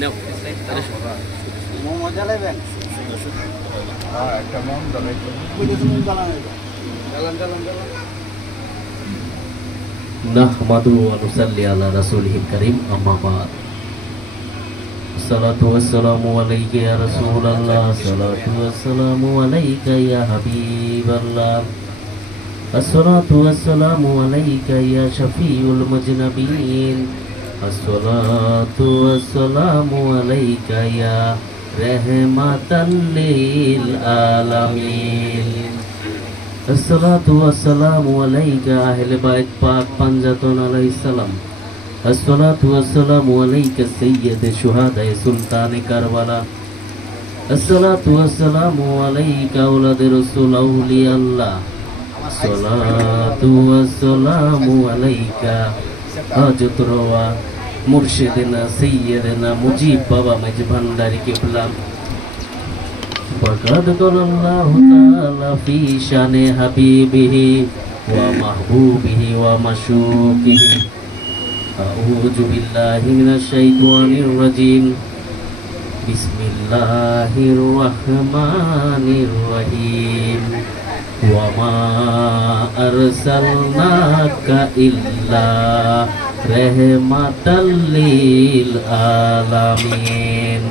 নাও মজা লাগবেন একটা মন নাহমাদু ওয়া নুসাল্লি আলা রাসূলিল কারীম আম্মা বা'দ সালাতু ওয়াসসালামু আলাইকা ইয়া রাসূলুল্লাহ সালাতু ওয়াসসালামু আলাইকা ইয়া হাবিবাল্লাহ আসসালাতু ওয়াসসালামু আলাইকা ইয়া শাফিউল মুজনাবিন আসসালাতু ওয়াসসালামু আলাইকা ইয়া রাহমাতাল লিল আলামিন আসসালাতু ওয়াসসালামু আলাইকা আহলে বাইত পাক পাঞ্জাতন আলাইহিস সালাম আসসালাতু ওয়াসসালামু আলাইকা সাইয়্যিদে শুহাদায়ে সুলতানে কারবালা আসসালাতু ওয়াসসালামু আলাইকা আওলাদে রাসূল আউলিয়া আল্লাহ আসসালাতু ওয়াসসালামু আলাইকা হাজত রওয়া মুর্শিদিনা সাইয়্যিদিনা মুজিব বাবা মাঝ ভান্ডারী কিবলা وقد قال الله تعالى في شان حبيبه ومحبوبه ومشوقه أعوذ بالله من الشيطان الرجيم بسم الله الرحمن الرحيم وما أرسلناك إلا رحمة للعالمين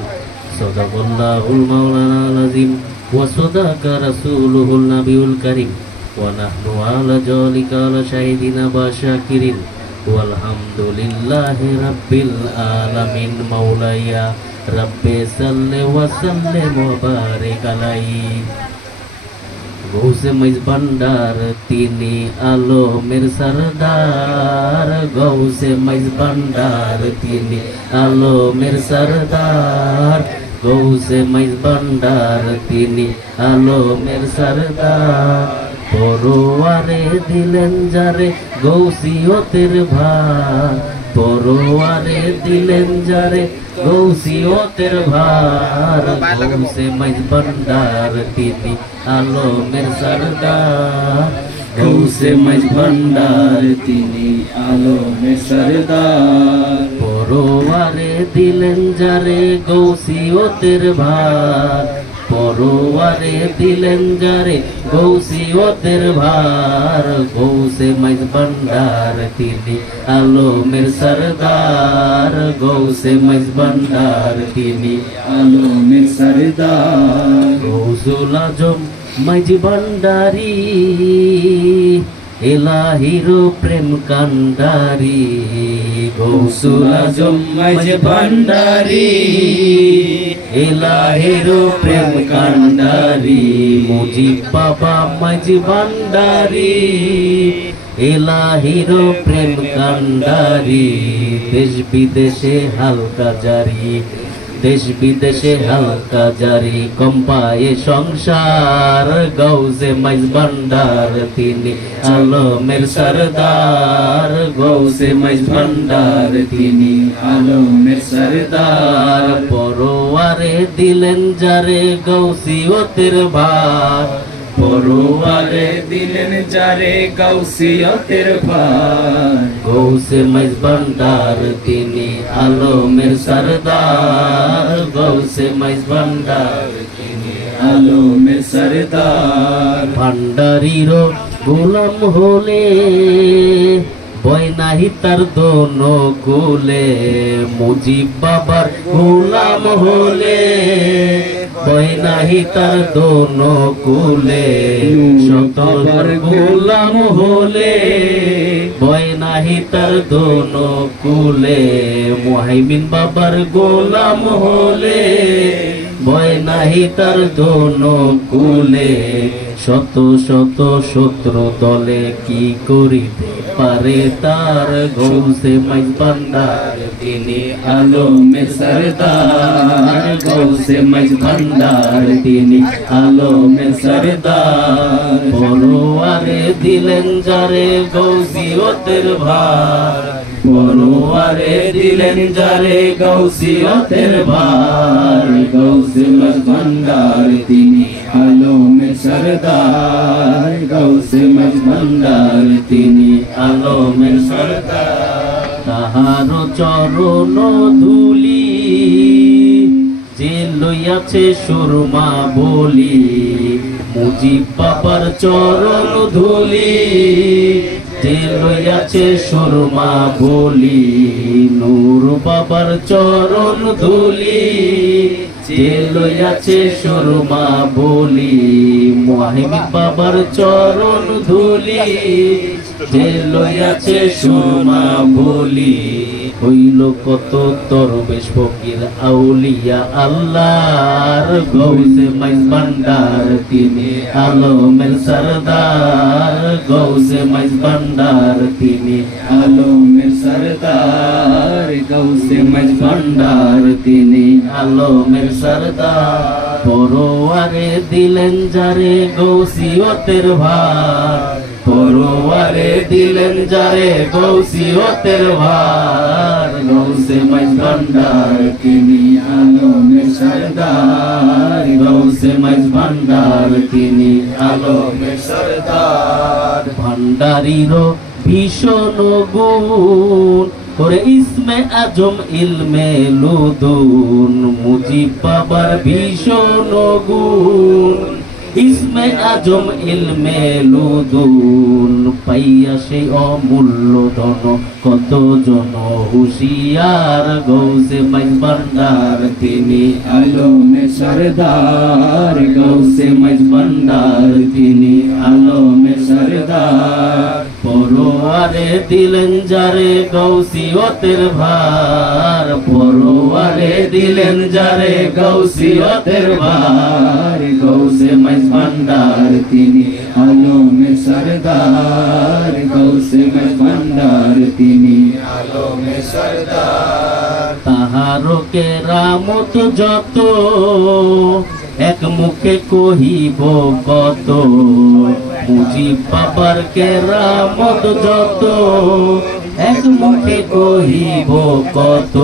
Sadaqallahul Maulana Al-Azim wa sadaqa Rasulul Nabiyul Karim wa nahnu ala jalika la syahidina wa syakirin walhamdulillahi rabbil alamin maulaya rabbi salli wa sallim wa barik alaihi Gause Maiz Bandar Tini Alomer Sardar Gause Maiz Bandar Tini Alomer Sardar Gause Maiz Bandar Tini Alomer Sardar Poroare dilen jare Gausiyoter bhar Poroare dilen jare Gausiyoter bhar Gause Maiz Bandar Tini Alomer Sardar Gause Maiz Bandar Tini Alomer Sardar Poroare dilen jare Gausiyoter bhar Poroare dilen jare Gausiyoter bhar Gause Maiz Bandar Tini Alomer Sardar Gause Maiz Bandar Tini Alomer Sardar Gausul Azam Maiz Bandari Elahiro Prem Kandari Gausul Azam Maiz Bandari Elahiro Prem Kandari Mujib Baba Maiz Bandari Elahiro Prem Kandari Desh bideshe halka jari দেশ বিদেশে হালকা জারি কম্পায়ে সংসার গৌসে মাইজ ভান্ডার তিনি আলমের সরদার গৌসে মাইজ ভান্ডার তিনি আলমের সরদার পরোয়ারে দিলেন যারে গৌসিয়তের ভার পরোয়ারে দিলেন যারে গৌসিয়তের ভার গৌসে মাইজ ভান্ডার তিনি আলমের সরদার গৌসে মাইজ ভান্ডার তিনি আলমের সরদার ভান্ডারিরো গোলাম হলে বয় নাহি তার দোনো কুলে মুজিব বাবার গোলাম হলে বয় নাহি তার দোনো কুলে শতবার গোলাম হলে বয় নাহি তার দোনো কুলে মুহাইমিন বাবার গোলাম হলে বয় নাহি তার দোনো কুলে শত শত শত্রু দলে কি করিতে পারে তার গৌসে মাইজ ভান্ডার তিনি আলমের সরদার গৌসে মাইজ ভান্ডার তিনি আলমের সরদার পরোয়ারে দিলেন যারে গৌসিয়তের ভার পরোয়ারে দিলেন যারে গৌসিয়তের ভার গৌসে মাইজ ভান্ডার তিনি আলমের সরদার গৌসে মাইজ ভান্ডার তিনি আলমের সরদার তাহার চরণ ধুলি যে লইয়াছে সুরমা বলি মুজিব বাবার চরণ ধুলি যে লইয়াছে সুরমা বলি নূর বাবার চরণ ধুলি যে লইয়াছে সুরমা বলি মুহিব বাবার চরণ ধুলি যে লইয়াছে সুরমা বলি হইল কত দরবেশ ফকির আউলিয়া আল্লাহর গৌসে মাইজ ভান্ডার তিনি আলমের সরদার গৌসে মাইজ ভান্ডার তিনি আলমের সরদার গৌসে মাইজ ভান্ডার তিনি আলমের সরদার পরোয়ারে দিলেন যারে গৌসিয়তের ভার পরোয়ারে দিলেন যারে গৌসিয়তের ভার গৌসে মাইজ ভান্ডার তিনি আলমের সরদার গৌসে মাইজ ভান্ডার তিনি আলমের সরদার ভান্ডারির ভীষণ গুণ ওরে ইসমে আজম ইলমে লুদুন মুজিব বাবার ভীষণ গুণ ইসমে আজম ইলমে লুদুন পাইয়া সেই অমূল্য ধন কত জন হুশিয়ার গৌসে মাইজ ভান্ডার তিনি আলমে সরদার গৌসে মাইজ ভান্ডার তিনি আলমে সরদার পরোয়ারে দিলেন যারে গৌসিয়তের ভার পরোয়ারে দিলেন যারে গৌসিয়তের ভার গৌসে মাইজ ভান্ডার তিনি আলমের সরদার গৌসে মাইজ ভান্ডার তিনি আলমের সরদার তাহারো কেরামত যত এক মুখে কহিব কত মুজিব বাবার কেরামত যত এক মুখে কহিব কত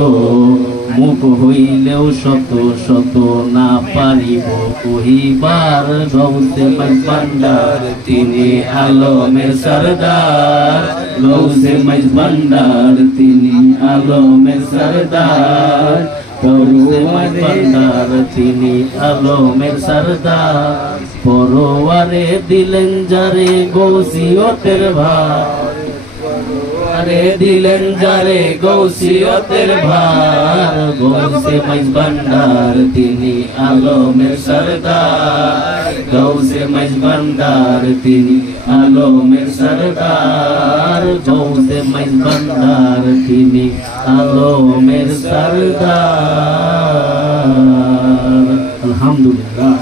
মুখ হইলেও শত শত না পারিব কহিবার গৌসে মাইজ ভান্ডার তিনি আলমের সরদার গৌসে মাইজ ভান্ডার তিনি আলমের সরদার গৌসে মাইজ ভান্ডার তিনি আলমের সরদার পরোয়ারে দিলেন যারে গৌসিয়তের ভার আরে দিলেন যারে গৌসিয়তের ভার গৌসে মাইজ ভান্ডার তিনি আলমের সরদার গৌসে মাইজ ভান্ডার তিনি আলমের সরদার গৌসে মাইজ ভান্ডার তিনি আলমের সরদার আলহামদুলিল্লাহ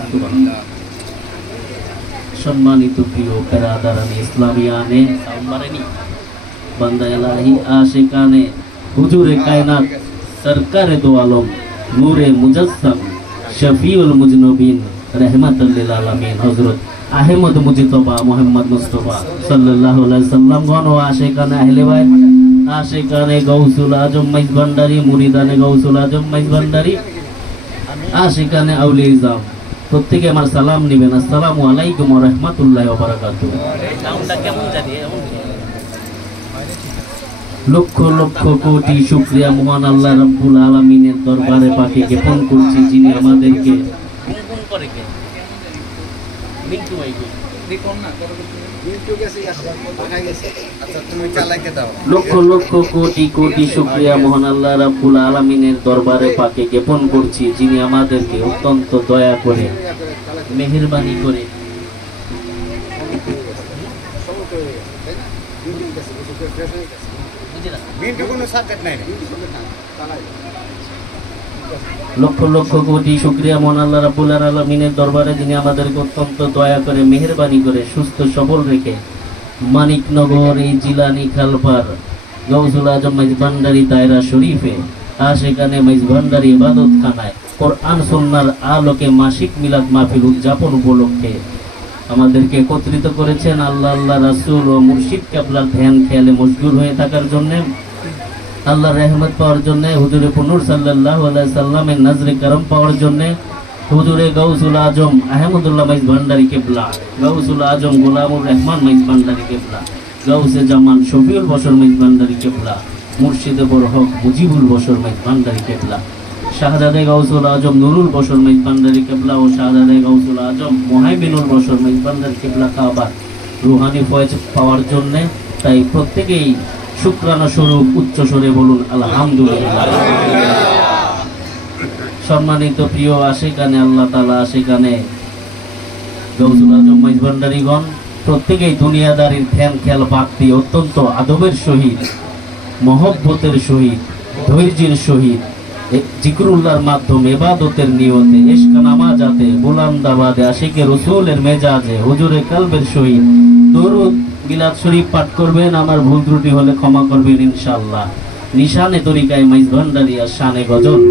সম্মানিত প্রিয় বেরাদারানি ইসলামিয়ানে সামবারেনি বান্দা ইলাহি আশিকানে হুজুরে কায়নাত সরকারে দো আলম নূরে মুজাসসাম শফিউল মুজনবিন रहमतुल लिल आलमीन हजरत আহমদ মুজতবা মুহাম্মদ মুস্তাফা সাল্লাল্লাহু আলাইহি সাল্লাম গণ ও আশিকানে আহলে বাইত আশিকানে গাউসুল আজম মাইজ ভান্ডারী মুরিদানে গাউসুল আজম মাইজ ভান্ডারী আশিকানে আউলিয়া ইজাম প্রত্যেকে আমার সালাম নেবেন আসসালামু আলাইকুম ওয়া রাহমাতুল্লাহি ওয়া বারাকাতুহু সাউন্ডটা কেমন জানি লক্ষ লক্ষ কোটি শুকরিয়া মহান আল্লাহ রাব্বুল আলামিনের দরবারে পাকে জ্ঞাপন করছি যিনি আমাদেরকে গুনগুন করে কে মিন্টু ভাই দেখুন না মিন্টু গেছে দেখা গেছে আচ্ছা তুমি চালাইতে দাও লক্ষ লক্ষ কোটি কোটি শুকরিয়া মহান আল্লাহ রাব্বুল আলামিনের দরবারে পাকে জ্ঞাপন করছি যিনি আমাদেরকে অত্যন্ত দয়া করে মেহেরবানি করে লক্ষ লক্ষ কোটি শুকরিয়া মহান আল্লাহ রাব্বুল আলামিনের দরবারে যিনি আমাদেরকে অত্যন্ত দয়া করে মেহেরবানি করে সুস্থ সবল রেখে মানিকনগর এই জিলানি খালপার গাউসুল আজম মাইজ ভান্ডারী দায়রা শরীফে আশিকানে মাইজ ভান্ডারী ইবাদতখানায় কোরআন সুন্নাহর আলোকে মাসিক মিলাদ মাহফিল উদযাপন উপলক্ষে আমাদেরকে একত্রিত করেছেন আল্লাহ আল্লাহ রাসূল ও মুর্শিদ কিবলার ধ্যান খেয়ালে মশগুল হয়ে থাকার জন্য আল্লাহর রহমত পাওয়ার জন্য হুজুরে পুনুর সাল্লাল্লাহু আলাইহি সাল্লামের নজরে করম পাওয়ার জন্য হুজুরে গাউসুল আজম আহমদুল্লাহ মাইজ ভান্ডারী কিবলা গাউসুল আজম গোলামুর রহমান মাইজ ভান্ডারী কিবলা গাউসে জামান শফিউল বশর মাইজ ভান্ডারী কিবলা মুর্শিদে বড় হক মুজিবুল বশর মাইজ ভান্ডারী কেবলা, শাহজাদে গাউসুল আজম নুরুল বশর মাইজ ভান্ডারী কেবলা ও শাহজাদে গাউসুল আজম মুহাইমিনুল বশর মাইজ ভান্ডারী কেবলা কাবার রুহানি ফয়েজ পাওয়ার জন্য। তাই প্রত্যেকেই শুকরানা স্বরূপ উচ্চ স্বরে বলুন আলহামদুলিল্লাহ। সম্মানিত প্রিয় আশিকানে আল্লাহ তাআলা আশিকানে গাউসুল আজম মাইজ ভান্ডারীগণ প্রত্যেকেই দুনিয়াদারির ধ্যান খেয়াল বাক্তি অত্যন্ত আদবের সহিত, মহব্বতের সহিত, ধৈর্যের সহিত জিকরুল্লাহর মাধ্যমে ইবাদতের নিয়তে ইশক নামাজাতে বুলন্দাবাদে আশিকে রাসূলের মেজাজে হুজুরে কালবের সহিত দরুদ মিলাদ শরীফ পাঠ করবেন। আমার ভুল ত্রুটি হলে ক্ষমা করবেন ইনশাআল্লাহ। নিশানে তরিকায় মাইজ ভান্ডারী আর শানে গজল।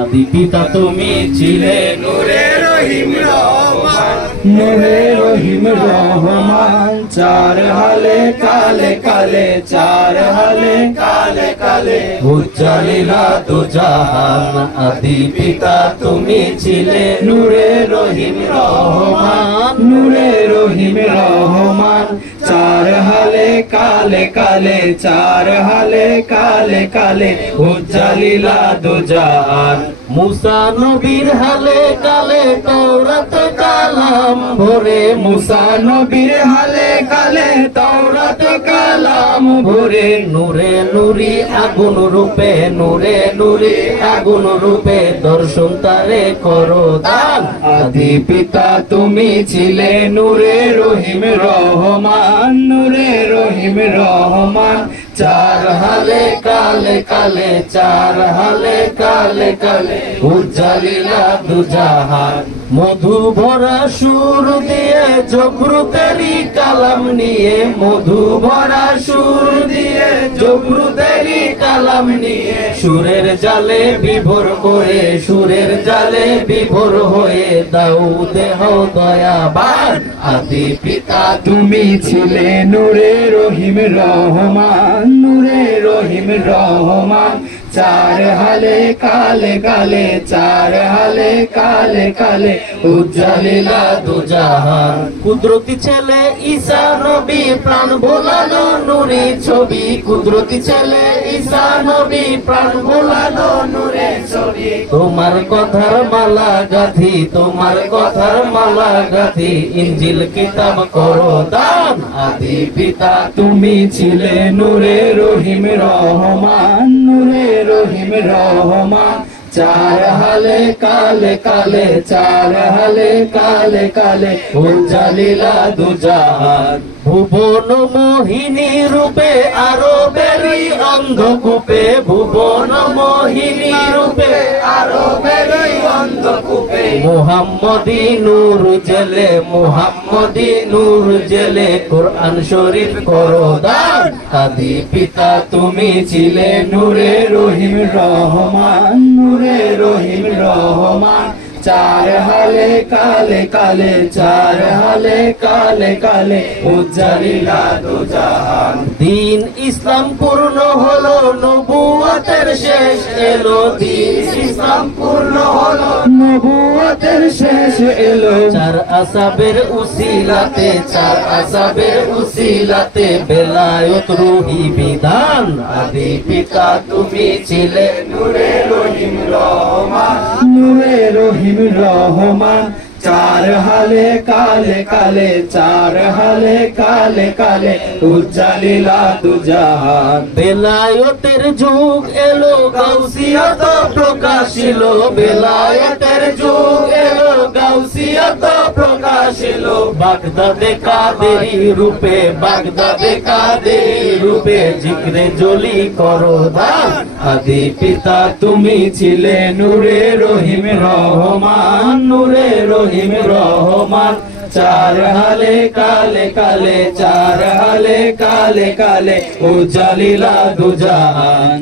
আদি পিতা তুমি ছিলে নূরে রহিম রহমান, নূরে রহিম রহমান, চার হালে কালে কালে, চার হালে কালে কালে, উজ্জ্বলিলা দু জাহান। আদি পিতা তুমি ছিলে নূরে রহিম রহমান, নূরে রহিম রহমান, চার হালে কালে কালে, চার হালে কালে কালে, উজ্জ্বলিলা দু জাহান। মুসা নবীর হালে কালে তাওরাত কালাম ভরে, মুসা নবীর হালে কালে তাওরাত কালাম ভরে, নূরে নুরি আগুন রূপে, নূরে নুরি আগুন রূপে দর্শন তারে করো দান। আদি পিতা তুমি ছিলে নূরে রহিম রহমান, নূরে রহিম রহমান, চার হালে কালে কালে, চার হালে কালে কালে, উজ্জ্বলিলা দু জাহান। মধু ভরা সুর দিয়ে জগরুতেরি কালাম নিয়ে, মধু ভরা সুর দিয়ে জবরুদেরি কালাম নিয়ে, সুরের জালে বিভোর করে, সুরের জালে বিভোর হয়ে দাও দেহ দয়াবান। আদি পিতা তুমি ছিলে নূরে রহিম রহমান, নূরে রহিম রহমান, চার হালে কালে কালে, চার হালে কালে কালে, উজ্জ্বলিলা দু জাহান। কুদরতি ছেলে ঈসা নবী প্রাণ ভোলানো নুরি ছবি, কুদরতি ছেলে ঈসা নবী প্রাণ ভোলানো নুরে ছবি। তোমার কথার মালা গাথি, তোমার কথার মালা গাথি ইনজিল কিতাব করো দান। আদি পিতা তুমি ছিলে নূরে রহিম রহমান, নূরে রহিম রহমান, চার হালে কালে কালে, চার হালে কালে কালে, উজ্জ্বলিলা দু জাহান। ভুবন মোহিনী রূপে আরো বেরি অন্ধকূপে, ভুবন মোহিনী রূপে আরো বেরি অন্ধকূপে, মুহাম্মদী নূর জেলে, মুহাম্মদী নূর জেলে কোরআন শরীফ করো দান। আদি পিতা তুমি ছিলে নূরে রহিম রহমান, নূরে রহিম রহমান, চার হালে কালে কালে, চার হালে কালে কালে, উজ্জ্বলিলা দু জাহান। দিন ইসলাম পূর্ণ হলো নবুয়তের শেষ এলো, দিন ইসলাম পূর্ণ হলো নবুয়তের শেষ এলো, চার আসাবের উসিলাতে, চার আসাবের উসিলাতে বেলায়ত রুহি বিধান। আদি পিতা তুমি ছিলে নূরে রহিম রহমান, নূরে রহিম রহমান, চার হালে কালে কালে, চার হালে কালে কালে, উজ্জ্বলিলা দু জাহান। বেলায়তের যুগ এলো গাউসিয়ত প্রকাশিল, বেলায়তের যুগ এলো গাউসিয়ত প্রকাশিল। বাগদাদে কাদেরি রূপে, বাগদাদে কাদেরি রূপে জিক্রে জলি করো দান। আদি পিতা তুমি ছিলে নূরে রহিম রহমান, নূরে রহিম রহমান, চার হালে কালে কালে, চার হালে কালে কালে, উজ্জ্বলিলা দু জাহান।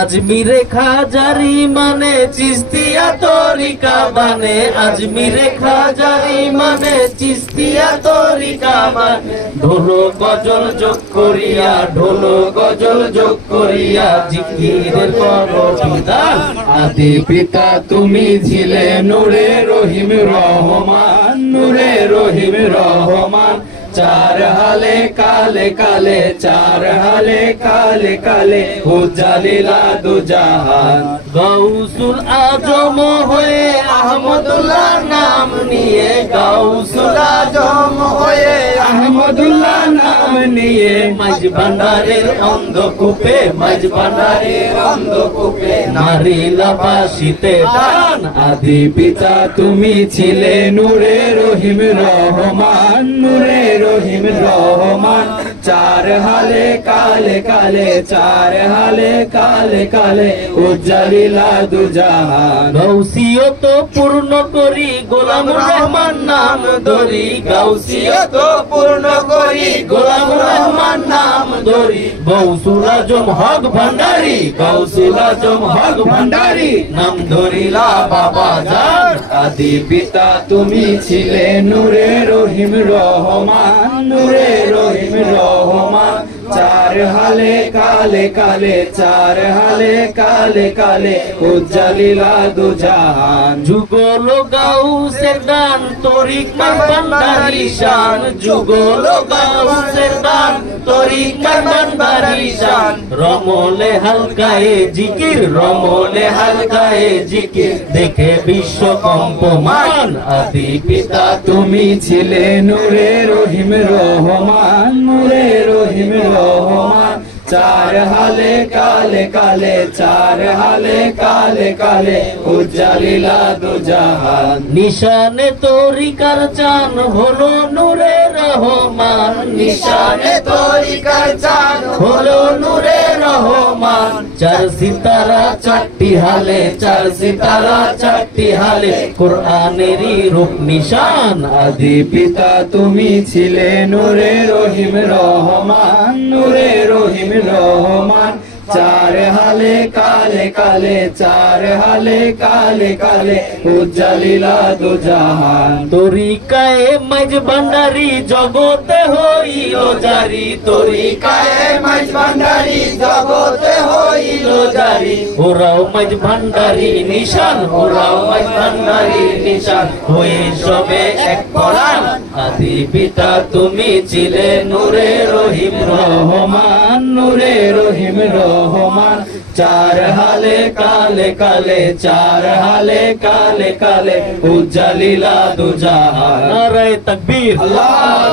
আজমিরে খাজারি মানে চিস্তিয়া তরিকা মানে, আজমিরে খাজারি মানে চিস্তিয়া তরিকা মানে। ঢোলো গজল যোগ করিয়া, ঢোলো গজল যোগ করিয়া জিকিরের করো বিধান। আদি পিতা তুমি ছিলে নূরে রহিম রহমান, নূরে রহিম রহমান, চার হালে কালে কালে চার হালে কালে কালে উজ্জালিলা দুজাহান গাউসুল আজম হয়ে আহমদুল্লাহ নাম নিয়ে গাউসুল আজম হয়ে আহমদুল্লাহ নাম নিয়ে মাঝ ভান্ডারের অন্ধকূপে মাঝ ভান্ডারের অন্ধকূপে নারিলা বাসিতে দান আদি পিতা তুমি ছিলে নূরে রহিম রহমান নূরে রহিম রহমান চার হালে কালে কালে চার হালে কালে কালে উজ্জালিলা দুজাহান গাউসিয়ত পূর্ণ করি গোলামুর রহমান নাম ধরি গাউসিয়ত পূর্ণ করি গোলামুর রহমান নাম ধরি গাউসুল আজম হক ভান্ডারি গাউসুল আজম হক ভান্ডারি নাম ধরিলা বাবা জান আদি পিতা তুমি ছিলে নূরে রহিম রহমান নূরে রহিম রহমান চার হালে কালে কালে চার হালে কালে কালে উজ্জালিলা দুজাহান যুগল গাউসের দান তরিক ভান্ডারি শান যুগল গাউসের দান তরিক ভান্ডারি শান রমলে হালকায়ে জিকির রমলে হালকায়ে জিকির দেখে বিশ্ব কম্পমান আদি পিতা তুমি ছিলে নূরে রহিম রহমান নূরে রহিম রহমান চার হালে কালে কালে চার হালে কালে কালে উজ্জালিলা দুজাহান নিশানে তরিকার চান হলো নূরে রহমান নিশানে তরিকার চান হলো নূরে রহমান চার সিতারা চারটি হালে চার সিতারা চারটি হালে কোরআনেরই রূপ নিশান আদি পিতা তুমি ছিলে নূরে রহিম রহমান নূরে রহিম রহমান চার হালে কালে কালে চার হালে কালে কালে উজ্জালিলা দুজাহান তরিকায় মাঝ ভান্ডারি জগতে হইল জারি তরিকায় মাঝ ভান্ডারি জগতে হইল জারি ওরাও মাঝ ভান্ডারি নিশান ওরাও মাঝ ভান্ডারি নিশান হয়ে সবে এক কোরআন আদি পিতা তুমি ছিলে নূরে রহিম রহমান নূরে রহিম রহমান চার হালে কালে কালে চার হালে কালে কালে উজ্জালিলা দুজাহান নারে তাকবীর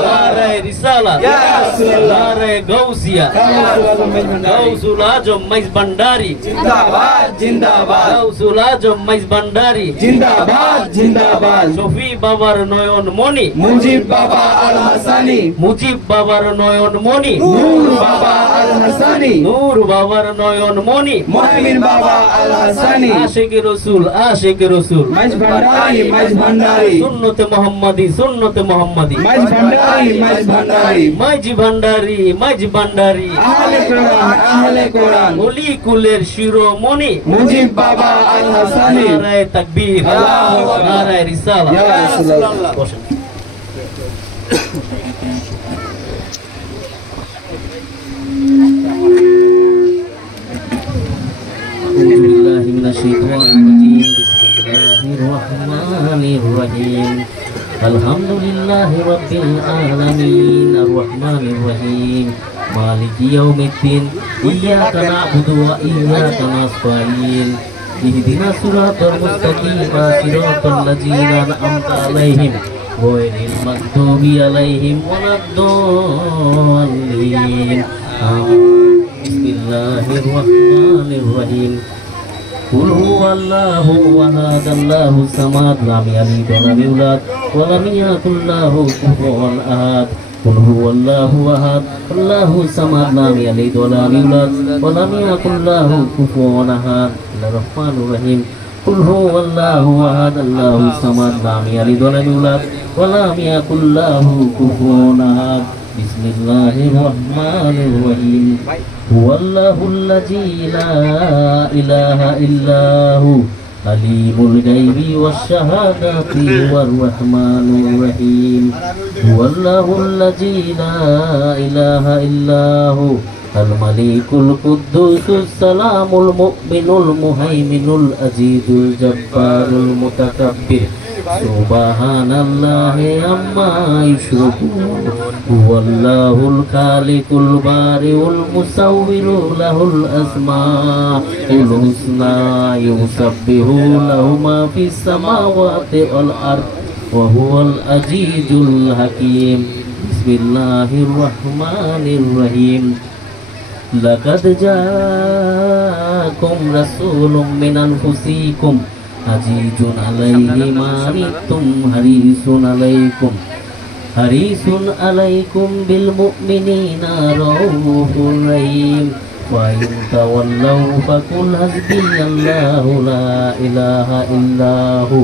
নারে রিসালাত নারে গাউসিয়া গাউসুল আজম মাইজ ভান্ডারি জিন্দাবাদ জিন্দাবাদ গাউসুল আজম মাইজ ভান্ডারি জিন্দাবাদ জিন্দাবাদ শফি বাবার নয়ন মণি মুজিব বাবা আল হাসানি মুজিব বাবার নয়ন মণি নূর বাবা আল হাসানি নূর বাবার নয়ন মণি মুহমিন বাবা আল হাসানি আশিক রসুল আশিক রসুল মাঝ ভান্ডারি মাঝ ভান্ডারি সুন্নতে মোহাম্মদী সুন্নতে মোহাম্মদী মাঝ ভান্ডারি মাঝ ভান্ডারি মাঝ ভান্ডারি মাঝ ভান্ডারি আহলে কোরআন আহলে কোরআন অলি কুলের শিরোমণি মুজিব বাবা আল হাসানি নারে তাকবীর আল্লাহু আকবার। নারে রিসালাত ইয়া রাসূলুল্লাহ বসেন। أعوذ بالله من الشيطان الرجيم بسم الله الرحمن الرحيم الحمد لله رب العالمين الرحمن الرحيم مالك يوم الدين إياك نعبد وإياك نستعين اهدنا الصراط المستقيم صراط الذين أنعمت عليهم غير المغضوب عليهم ولا الضالين آمين بسم الله الرحمن الرحيم قل هو الله أحد الله الصمد لم يلد ولم يولد ولم يكن له كفوا أحد قل هو الله أحد الله الصمد لم يلد ولم يولد ولم يكن له كفوا أحد الرحمن الرحيم قل هو الله أحد الله الصمد لم يلد ولم يولد ولم يكن له كفوا أحد بسم الله الرحمن الرحيم هو الله الذي لا إله إلا هو عليم الغيب والشهادة هو الرحمن الرحيم هو الله الذي لا إله إلا هو الملك القدوس السلام المؤمن المهيمن العزيز الجبار المتكبر সুবহানাল্লাহি আম্মা ইউশরিকুন হুয়াল্লাহুল খালিকুল বারিউল মুসাউবিরু লাহুল আসমাউল হুসনা ইউসাব্বিহু লাহু মা ফিস সামাওয়াতি ওয়াল আরদ ওয়া হুয়াল আজিজুল হাকীম বিসমিল্লাহির রহমানির রহিম লাকাদ জাআকুম রাসূলুম মিন আনফুসিকুম আজিজুন আলাইহি মা আনিতুম হারিসুন আলাইকুম বিল মুমিনিনা রাউফুর রহিম ওয়া ইন তাওয়াল্লাউ ফাকুল হাসবিয়াল্লাহু লা ইলাহা ইল্লাহু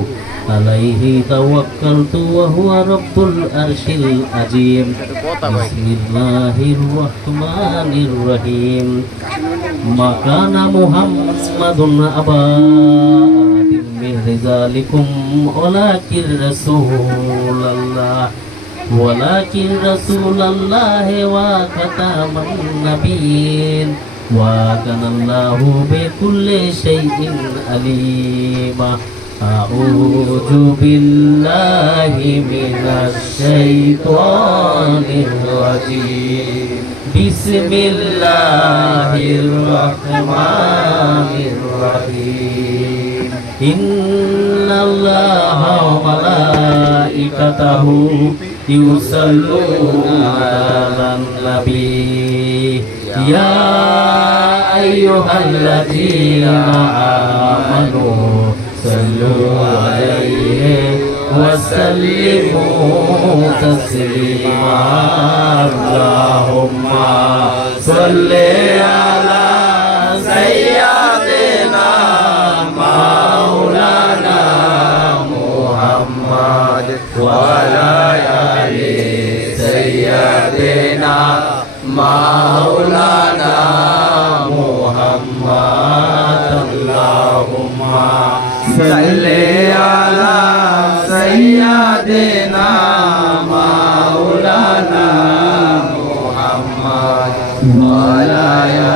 আলাইহি তাওয়াক্কালতু ওয়া হুয়া রাব্বুল আরশিল আযীম বিসমিল্লাহির রহমানির রহিম মা কানা মুহাম্মাদুন আবা من رجالكم ولكن رسول الله وخاتم النبيين وكان الله بكل شيء عليما أعوذ بالله من الشيطان الرجيم بسم الله الرحمن الرحيم إن الله وملائكته يصلون على النبي يا أيها الذين آمنوا صلوا عليه وسلموا تسليما اللهم صل على سيدنا مولانا محمد وعلى آل سيدنا مولانا محمد اللهم صل على سيدنا مولانا محمد وعلى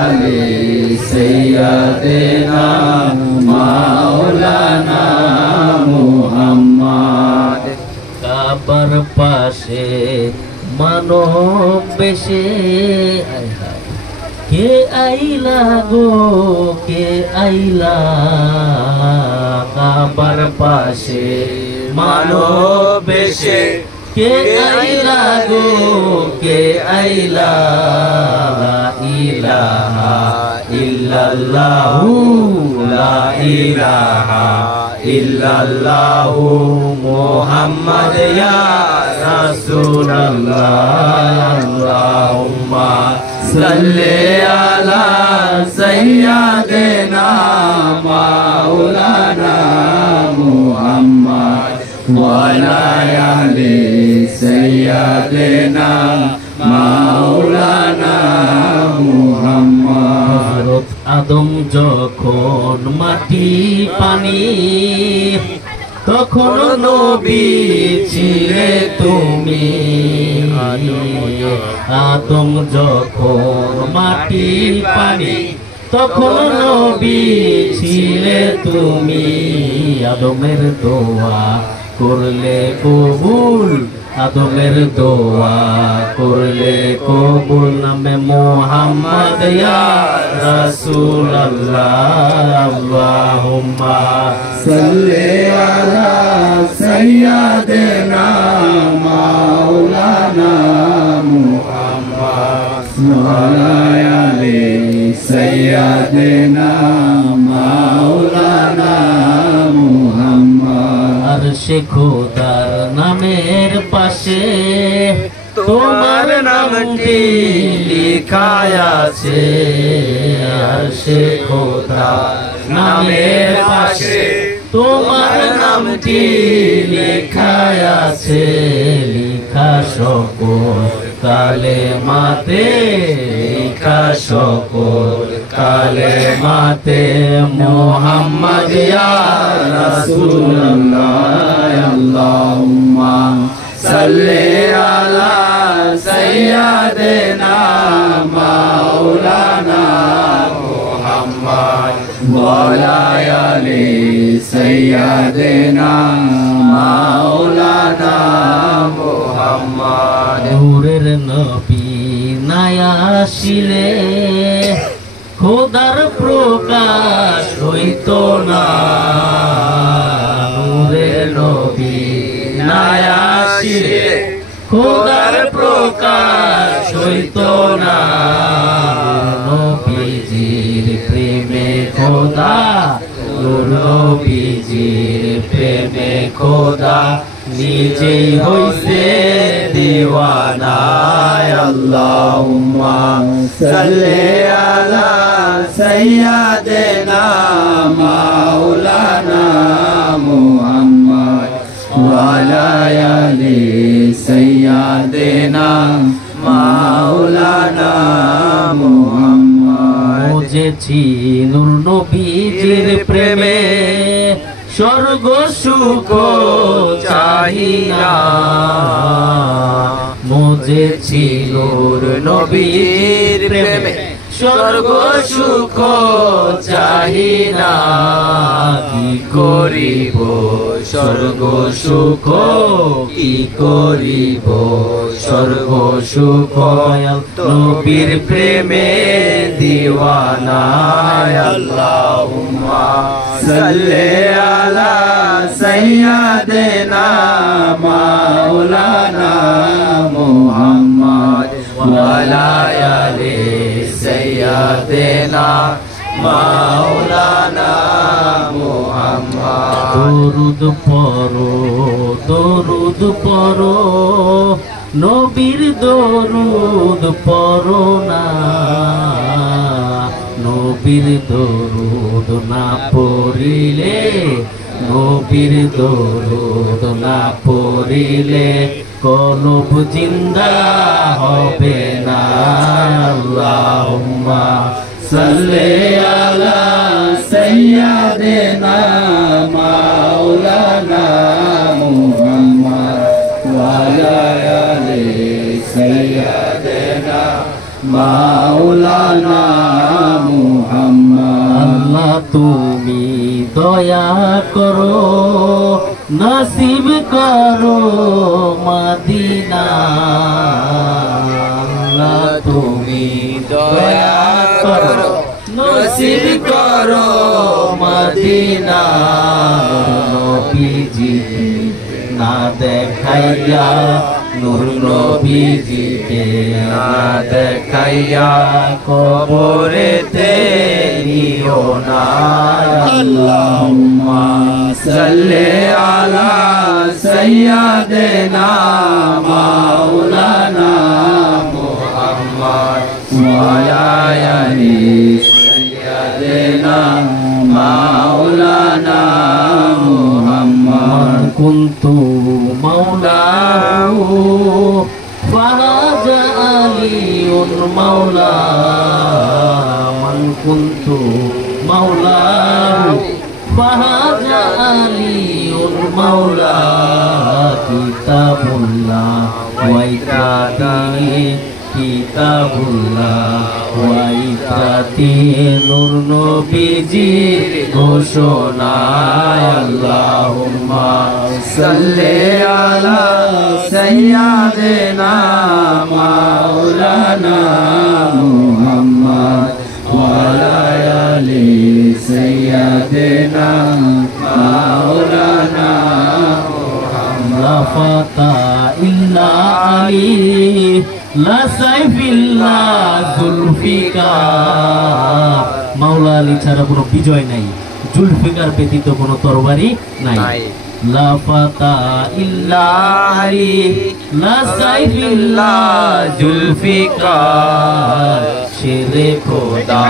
آل سيدنا مولانا محمد কাবার পাশে মানব বেশে কে আইলা গো কে আইলা কাবার পাশে মানব বেশে কে আইলা গো কে আইলা লা ইলাহা ইল্লাল্লাহু লা ইলাহা ইল্লাল্লাহু মুহাম্মদ ইয়া রাসূলুল্লাহ আল্লাহুম্মা সাল্লি আলা সাইয়্যিদিনা মাওলানা মুহাম্মদ ওয়া আলা আলি সাইয়্যিদিনা মাওলানা মুহাম্মদ হযরত আদম যখন মাটি পানি তখন নবী ছিলে তুমি আদম যখন মাটি পানি তখন নবী ছিলে তুমি আদমের দোয়া করলে কবুল আদমের দোয়া করলে কবুল নামে মুহাম্মদ ইয়া রাসূলুল্লাহ আল্লাহুম্মা সাল্লি আলা সাইয়্যিদিনা মাওলানা মুহাম্মদ ওয়া আলা আলি সাইয়্যিদিনা মাওলানা মুহাম্মদ আরশে খোদার নামের পাশে তোমার নামটি লেখা আছে আরশে খোদার নামের পাশে তোমার নামটি লেখা আছে লেখা সকল কালেমাতে লেখা সকল কালেমাতে মুহাম্মদ ইয়া রাসূলুল্লাহ আল্লাহুম্মা সাল্লি আলা সাইয়্যিদিনা মাওলানা মুহাম্মদ ওয়া আলা আলি সাইয়্যিদিনা মাওলানা মুহাম্মদ নূরের নবী নায়া আসিলে খোদার প্রকাশ হইত না নূরের নবী নায়া আসিলে খোদার প্রকাশ হইত না নবীজির প্রেমে খোদা নবীজির প্রেমে খোদা নিজেই হইছে দিওয়ানা আল্লাহুম্মা সাল্লি আলা সাইয়্যিদিনা মাওলানা মুহাম্মদ ওয়া আলা আলি সাইয়্যিদিনা মাওলানা মুহাম্মদ বুঝেছি নূর নবীজির প্রেমে স্বর্গ সুখ চাহি না বুঝেছি নূর নবীর প্রেমে স্বর্গ সুখ চাহি না কি করিব স্বর্গ সুখ কি করিব স্বর্গ সুখ নবীর প্রেমে দিওয়ানা আল্লাহুম্মা সাল্লি আলা সাইয়্যিদিনা মাওলানা মুহাম্মদ ওয়া আলা আলি সাইয়্যিদিনা মাওলানা মুহাম্মদ দরুদ পড়ো নবীর দরুদ পড়ো না নবীর দরুদ না পড়িলে নবীর দরুদ না পড়িলে কলব জিন্দা হবে না আল্লাহুম্মা সাল্লি আলা সাইয়্যিদিনা মাওলানা মুহাম্মদ ওয়া আলা আলি সাইয়্যিদিনা মাওলানা মুহাম্মদ আল্লাহ তুমি দয়া করো নসিব করো মদিনা আল্লাহ তুমি দয়া করো নসিব করো মদিনা নবীজি না দেখাইয়া নূর নবীজিকে না দেখাইয়া কবরেতে নিও না আল্লাহুম্মা সাল্লি আলা সাইয়্যিদিনা মাওলানা মুহাম্মদ ওয়া আলা আলি সাইয়্যিদিনা মাওলানা মুহাম্মদ কুনতু মাওলাহু ফারাজা আলিউন মাওলা মান কুনতু মাওলাহু ফারাজা আলিউন মাওলা কিতাবুল্লাহ ওয়া ইকরাতি কিতাবুল্লাহ ওয়া ইকরাতি নূর নবীজির ঘোষণা আল্লাহুম্মা সাল্লি আলা সাইয়্যিদিনা মাওলানা মুহাম্মদ ওয়া আলা আলি সাইয়্যিদিনা মাওলানা লা ফাতা ইল্লা আলী লা সাইফিল্লা জুলফিকার মাওলা আলী ছাড়া কোনো বিজয় নাই জুলফিকার ব্যতীত কোনো তরবারি নাই লা ফাতা ইল্লা আলী লা সাইফিল্লা জুলফিকার শেরে খোদা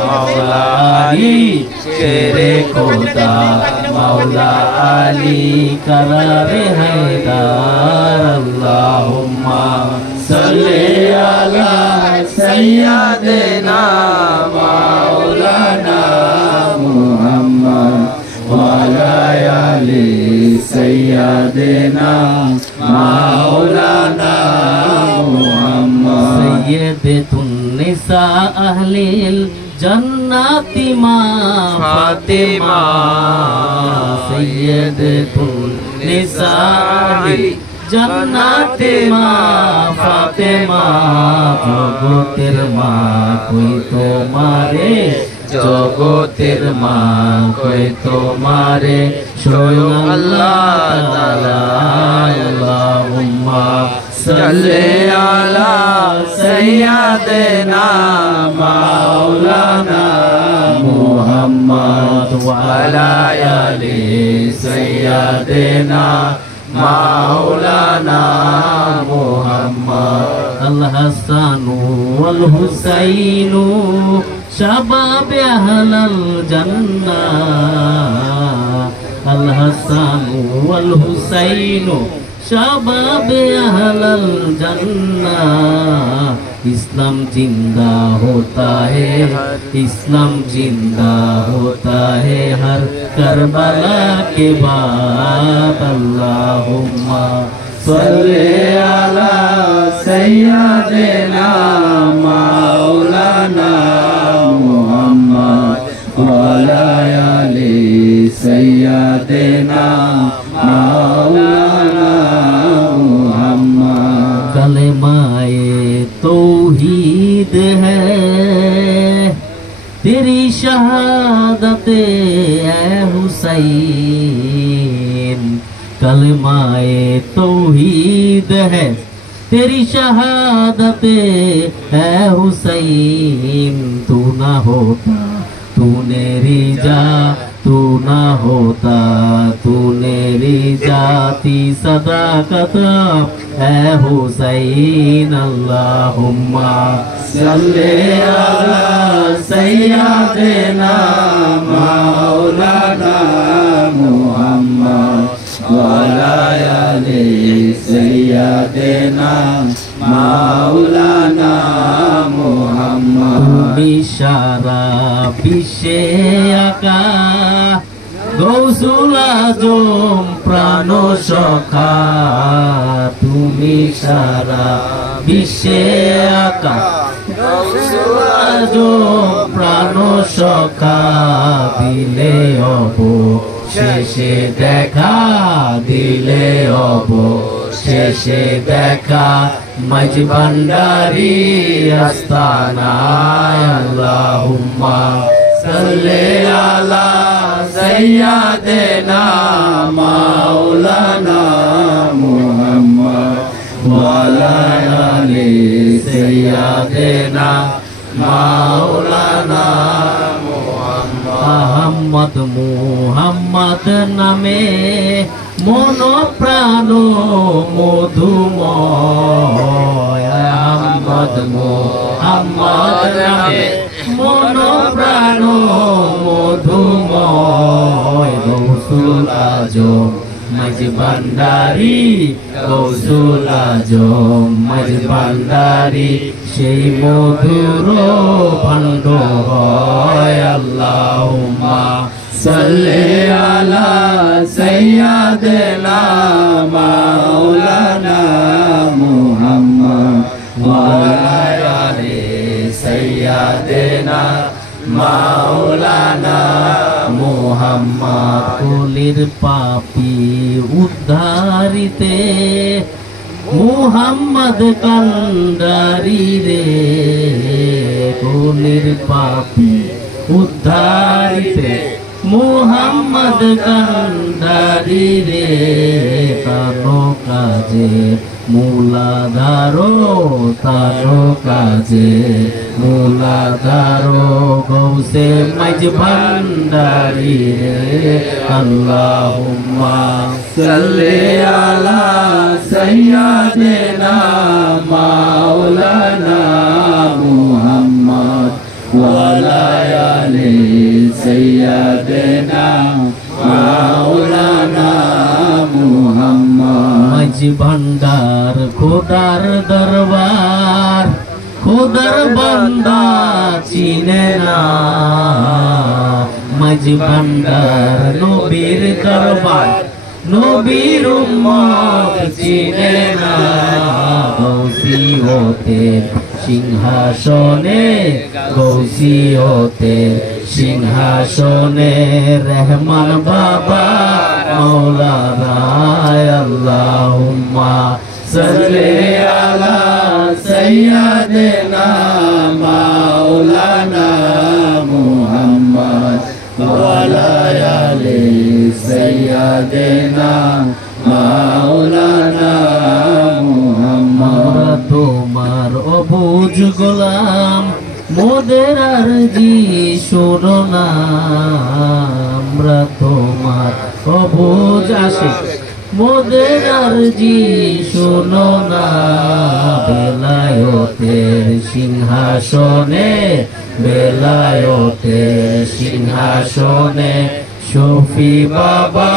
মাওলা আলী শেরে খোদা মাওলা আলী करारे हैदार अल्लाहुम्मा सल्ले अला सय्यदना मौलाना मुहम्मद वाला आले सय्यदना मौलाना मुहम्मद सय्यदतुन निसा अहलिल जन्नति मा फातिमा सय्यदतुन নিসাই জান্নাতে মা ফাতেমা জগতের মা কই তোমারে জগতের মা কই তোমারে স্বয়ং আল্লাহ তাআলা আল্লাহুম্মা সাল্লি আলা সাইয়্যিদিনা মাওলানা মুহাম্মদ ওয়া আলা আলি সাইয়্যিদিনা মাওলানা মুহাম্মদ আল হাসানু ওয়াল হুসাইনু শাবাবে আহলাল জান্নাহ আল হাসানু ওয়াল হুসাইনু শাবাবে আহলাল জান্নাহ इस्लाम जिंदा होता है इस्लाम जिंदा होता है हर करबला के बाद अल्लाहुम्मा सल्ले अला सय्यिदिना मौलाना मुहम्मद व अला आलि सय्यिदिना मौलाना मुहम्मद कलेमाए तौहीद है तेरी शहादत है हुसैन कलमाए तौहीद है तेरी शहादत है हुसैन तू ना होता तूने रिजा तू ना होता तूने रिजाती सदाकत है हुसैन अल्लाहुम्मा सल्ले अला सय्यिदिना मौलाना मुहम्मद व अला आलि सय्यिदिना मौलाना मुहम्मद তুমি সারা বিশ্বে আকা গৌসুল আজম প্রাণ সখা তুমি সারা বিশ্বে আকা গৌসুল আজম প্রাণ সখা দিলে অবশেষে দেখা দিলে অবশেষে দেখা मज भंडारी आस्तानाय अल्लाहुम्मा सल्ले अला सय्यिदिना मौलाना मुहम्मद व अला आलि सय्यिदिना मौलाना मुहम्मद मुहम्मद नामे মন প্রাণ মধুময় আহমদ মুহাম্মদ নামে মন প্রাণ মধুময় গৌসুল আজম মজ ভান্ডারি গৌসুল আজম মজ ভান্ডারি সেই মধুর ভাণ্ড হয় আল্লাহুম্মা सल्ले अला सय्यिदिना मौलाना मुहम्मद व अला आलि सय्यिदिना मौलाना मुहम्मद कुलिर पापी उद्धारिते मुहम्मद कंदारी रे कुलिर पापी उद्धारिते मुहम्मद कंदारी रे तानो काजे मूलाधारो तानो काजे मूलाधारो गौसे मज भंडारी रे अल्लाहुम्मा सल्ले अला सय्यिदिना मौलाना मुहम्मद व अला आलि सय्यिदिना मौलाना मुहम्मद मज भंडार खुदार दरबार खुदार बंदा चिने ना मज भंडार नबीर दरबार नबीर उम्मत चिने ना गौसी होते सिंहासने गौसी होते सिंहासने रहमान बाबा مولانا اللهم صل على سيدنا مولانا محمد وعلى آل سيدنا مولانا আমরা তোমার অবুঝ গোলাম মোদের আরজি শোনো না আমরা তোমার অবুঝ আশিক মোদের আরজি শোনো না বেলায়েতের সিংহাসনে বেলায়েতের সিংহাসনে শফি বাবা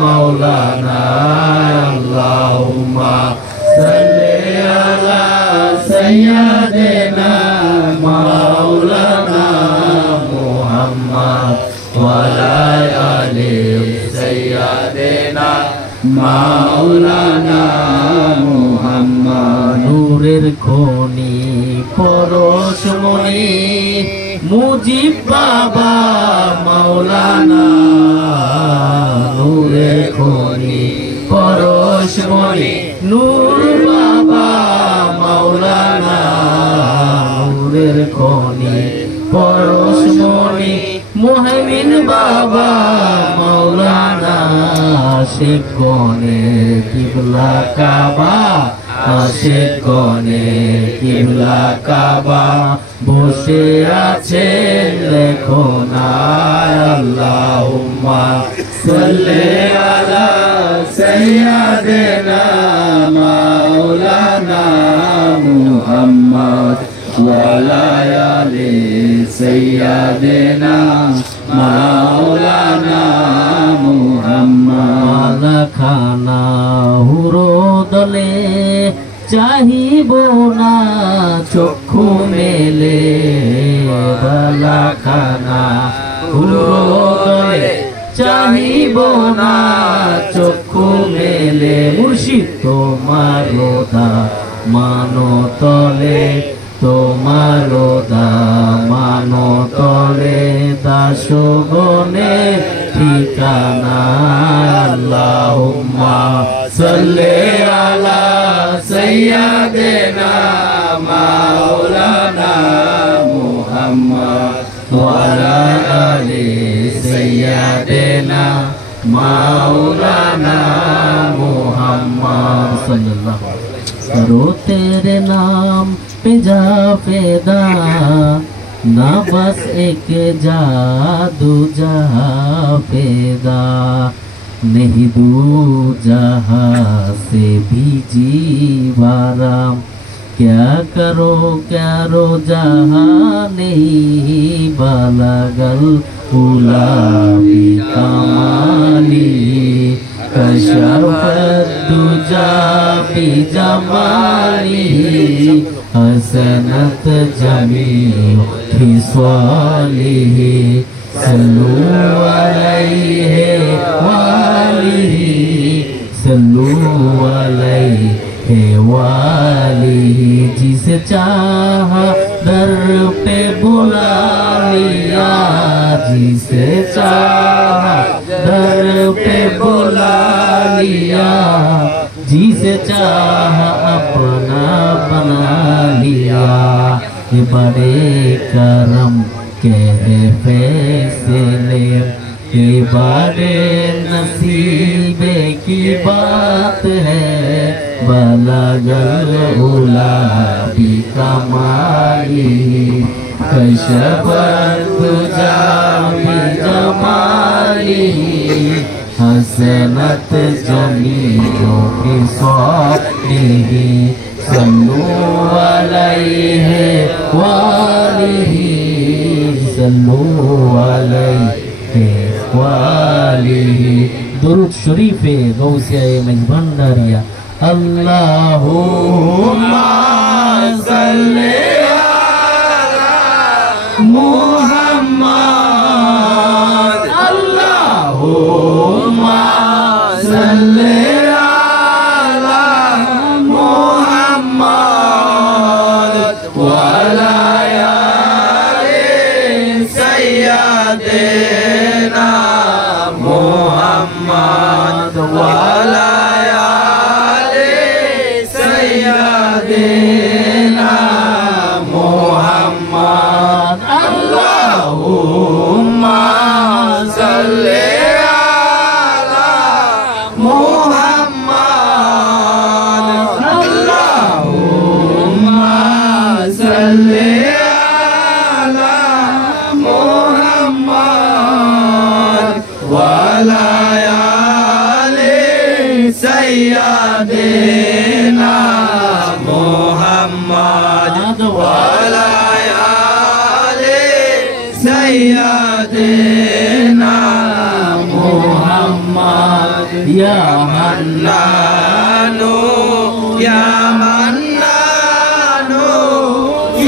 মাওলানা আল্লাহুম্মা সাল্লি আলা সাইয়্যিদিনা মাওলানা মুহাম্মদ ওয়া আলা আলি সাইয়্যিদিনা মাওলানা মুহাম্মদ নূরের খনি পরশমণি মুজিব বাবা মাওলানা নূরের খনি পরশমণি নূর বাবা মাওলানা নূরের খনি পরশমণি মুহাইমিন বাবা মাওলানা আশিক গনে কিবলা কাবা আশিক গনে কিবলা কাবা বসে আছেন দেখো না আল্লাহুম্মা সাল্লি আলা সাইয়্যিদিনা মাওলানা মুহাম্মদ ওয়া আলা আলি সাইয়্যিদিনা মাওলানা মুহাম্মদ খানা হুরো দলে চাহিব না চক্ষু মেলে বালা খানা হুরো দলে চাহিব না চক্ষু মেলে মুর্শিদ তোমার রোদা মানো তলে তোমার রোদা মানো তলে দাসগণে ঠিকানা আল্লাহুম্মা সাল্লি আলা সাইয়্যিদিনা মাওলানা মুহাম্মদ ওয়া আলা আলি সাইয়্যিদিনা মাওলানা মুহাম্মদ সাল্লাল্লাহু अलैहि करो तेरे नाम पे जा फेदा ना बस एक जादू जहाँ पेदा नहीं दू जहाँ से भी जीवाराम क्या करो जहाँ नहीं बालागल उलाबी कमाली कशरफत दुजा बी जमाली हसनत जमीउ खिसालिही सल्लू अलैहि वालिही सल्लू अलैहि वालिही जिसे चाहा दर पे बुला लिया जिसे चाहा दर पे बुला लिया जिसे चाहा अपना बना लिया ये बड़े करम के फैसले ये बड़े नसीबे की बात है बलगल उला भी कमाली कशबत तुझा भी जमाली हसनत जमीओ की स्वालिही सल्लू अलैहि वालिही सल्लू अलैहि वालिही दुरूद शरीफे गौसिया मेहरबानदारिया अल्लाहुम्मा सल्ली अला मुहम्मद अल्लाहुम्मा सल्ली अला मुहम्मद व अला आलि सय्यिदिना मुहम्मद वाला आले सय्यदना मोहम्मद अल्लाहुम्मा सल्ले अला मोहम्मद अल्लाहुम्मा सल्ले अला मोहम्मद वाला आले सय्यदना मोहम्मद वाला आले सय्यदना मोहम्मद या मन्नानु या मन्नानु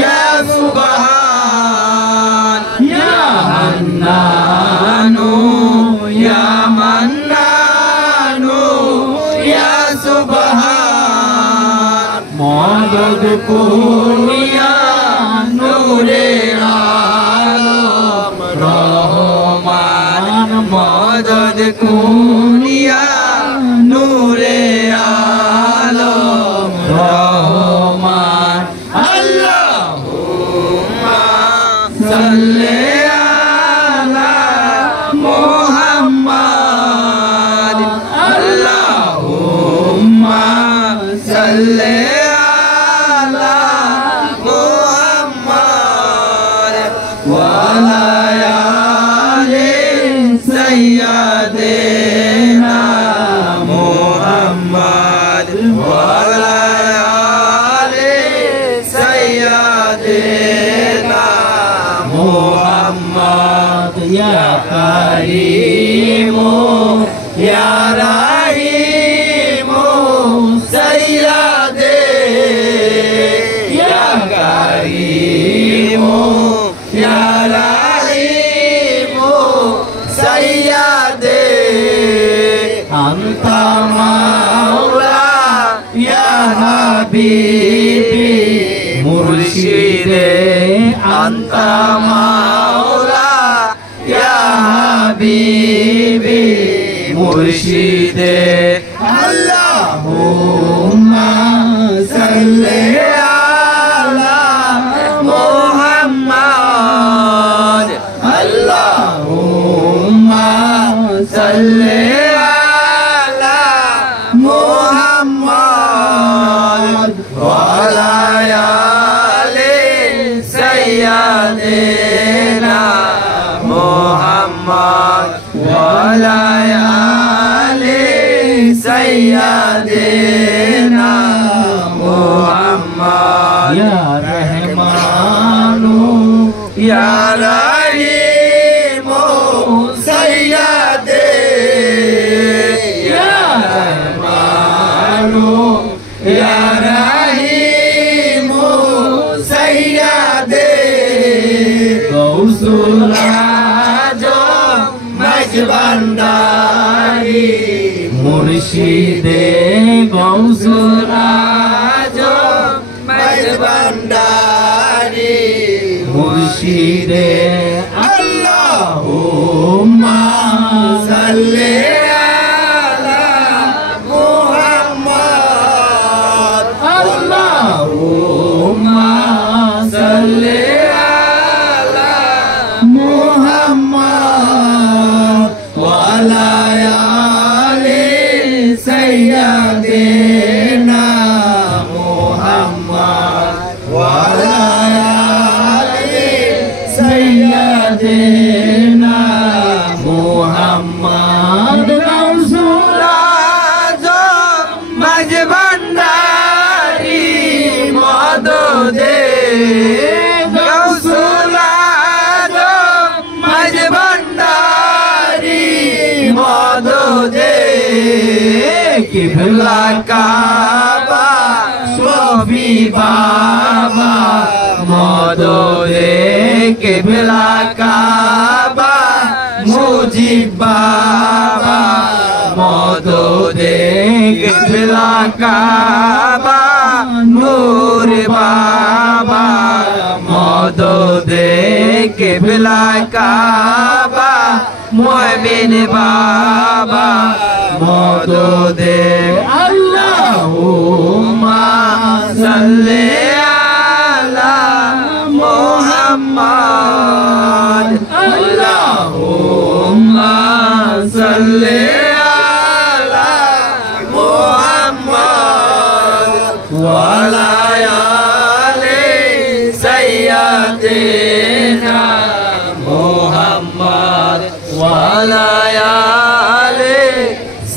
या सुबहान या मन्नानु या मन्नानु या सुबहान मदद कुनिया नूरे आलम रहमान मदद कुनिया नूरे आलम रहमान अल्लाहुम्मा सल्ले अला मोहम्मद अल्लाहुम्मा सल्ले अला मोहम्मद वाला आले सय्यदना मोहम्मद वाला आले सय्यदना मोहम्मद या करीमो या रहीमो सय्यदे या करीमो या रहीमो सय्यदे अंता मौला या हबीबी मुर्शिदे अंता मौला या हबीबी मुर्शिदे अल्लाहुम्मा सल्ले अला मोहम्मद अल्लाहुम्मा सल्ले अला मोहम्मद वाला आले सय्यदना मोहम्मद वाला आले सय्यदना मोहम्मद या रहमानु या रहीमो सय्यदे या रहमानु या रहीमो सय्यदे गौसुल आजम मजबंदारी मुर्शिदे गौसुल आजम मजबंदारी मुर्शिदे अल्लाहुम्मा सल्ले अला मोहम्मद अल्लाहुम्मा सल्ले अला मोहम्मद वाला आले सय्यदना मोहम्मद वाला आले सय्यदना मोहम्मद गौसुल आजम मजबंदारी मददे गौसुल आजम मजबंदारी मददे किबला काबा शफी बाबा मददे किबला काबा मुजीब बाबा मददे किबला काबा नूर बाबा मददे किबला काबा মুমিন বাবা মদদে আল্লাহুম্মা সাল্লি আলা মুহাম্মাদ আল্লাহুম্মা সাল্লি আলা মুহাম্মাদ ওয়া আলা আলি সাইয়্যিদিনা মুহাম্মাদ ওয়া আলা আলি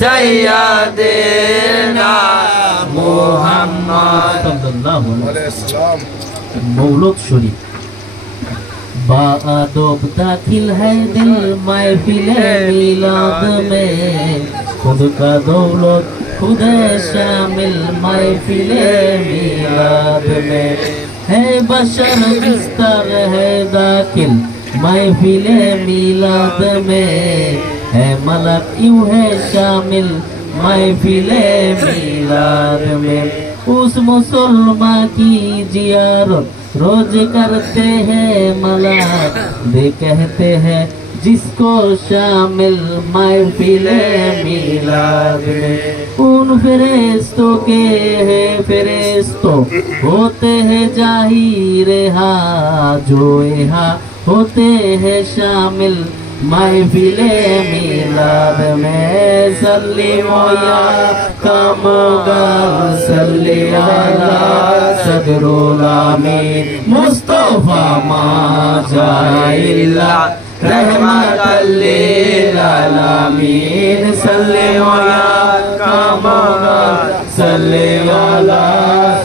সাইয়্যিদিনা মুহাম্মাদ সাল্লাল্লাহু আলাইহি ওয়াসাল্লাম মৌলুদ শরীফ बादब दाखिल है दिल महफिले मिलाद में खुद का दौलत खुद शामिल महफिले मिलाद में है बशर बिस्तर है दाखिल महफिले मिलाद में है मलक यूं है शामिल महफिले मिलाद में उस मुसलमान की जियारत रोज करते हैं मलाक वे कहते हैं जिसको शामिल महफिले मिलाद में उन फरिश्तों के हैं फरिश्तों होते हैं जाहिर जो यहाँ होते हैं शामिल महफिले मिलाद में सल्ली मोया कमोगल सल्ली अला सदरुल आमीन मुस्तफा माजाइल्ला रहमतल लिल आलामीन सल्ली मोया कमोगल सल्ली अला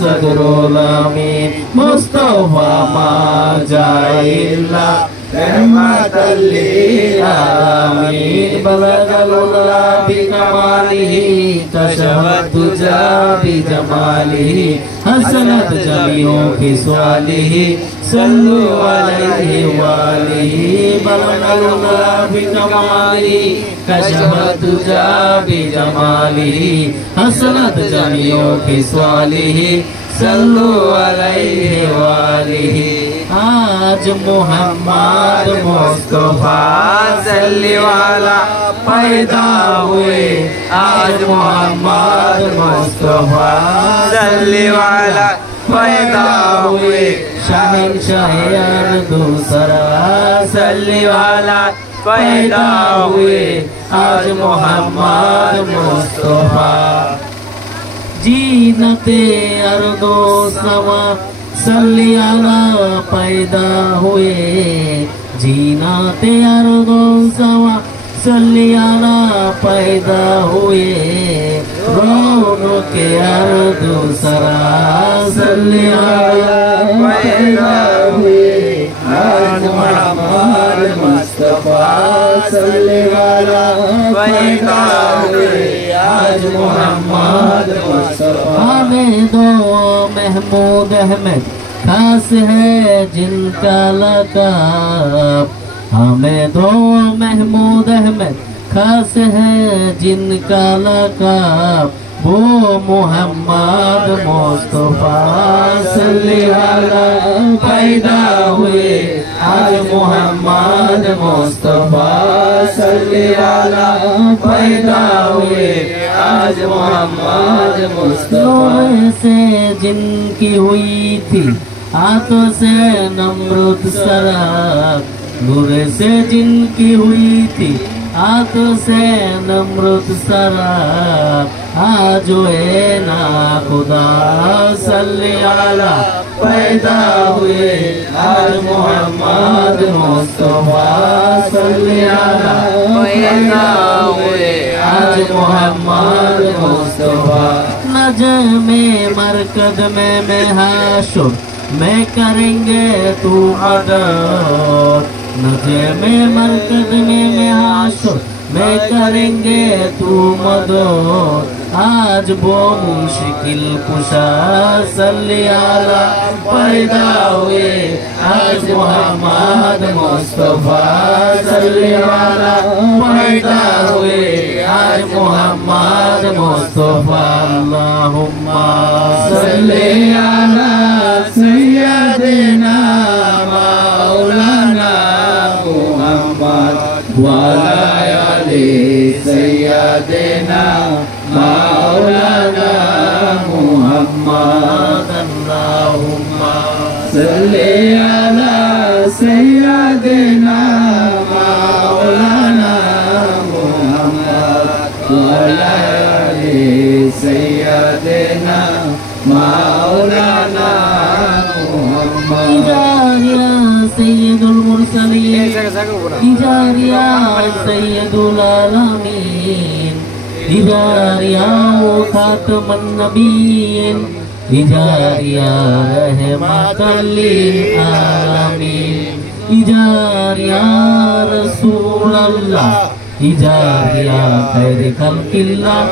सदरुल आमीन मुस्तफा माजाइल्ला रहमतल लिल आलामीन बलगल उला बिकमालिही कशफत तुजा बिजमालिही हसनत जमीओं खिसवालिही सल्लु अलैहि वालिही बलगल उला बिकमालिही कशफत तुजा बिजमालिही हसनत जमीओं खिसवालिही सल्लु अलैहि वालिही आज मोहम्मद मुस्तफा सल्ली वाला पैदा हुए आज मोहम्मद मुस्तफा सल्ली वाला पैदा हुए शहंशाह दूसरा सल्ली वाला पैदा हुए आज मोहम्मद मुस्तफा जीनते अर्दो समा सल्ली अला पैदा हुए जीनाते अर्दो समा सल्ली अला पैदा हुए रोनो के अर्दो सरा सल्ली अला पैदा हुए आज मोहम्मद मुस्तफा सल्ली अला पैदा हुए आज मोहम्मद मुस्तफा हमें दो महमूद अहमद खास है जिनका लक़ब हमें दो महमूद अहमद खास है जिनका लक़ब वो मोहम्मद मुस्तफा सल्ली अला पैदा हुए आज मोहम्मद मुस्तफा सल्ली अला पैदा हुए आज मोहम्मद मुस्तफा से जिनकी हुई थी हाथों से नमरूद सराब नूर से जिनकी हुई थी हाथों से नमरूद सराब आज हुए ना खुदा सल्ली अला पैदा हुए आज मोहम्मद मुस्तफा सल्ली अला पैदा हुए आज मोहम्मद मुस्तफा नजमे मरकद में हाशुर मैं करेंगे तू मदद नजमे मरकद में हाशुर मैं करेंगे तू मदद आज वो मुश्किल कुशा सल्ली अला पैदा हुए आज मोहम्मद मुस्तफा सल्ली अला पैदा हुए आज मोहम्मद मुस्तफा अल्लाहुम्मा सल्ली अला सय्यदिना मौलाना मुहम्मद वाले सैयदना मौलाना मुहम्मद अल्लाहुम्मा सल्ले अला सैयदना मौलाना मुहम्मद वाले सैयदना मौलाना मुहम्मद या सैयदुल मुरसलीन या सैयदुल आलमीन या खातमुन नबीन या रहमतल लिल आलमीन या रसूल अल्लाह या खैर खल्किल्लाह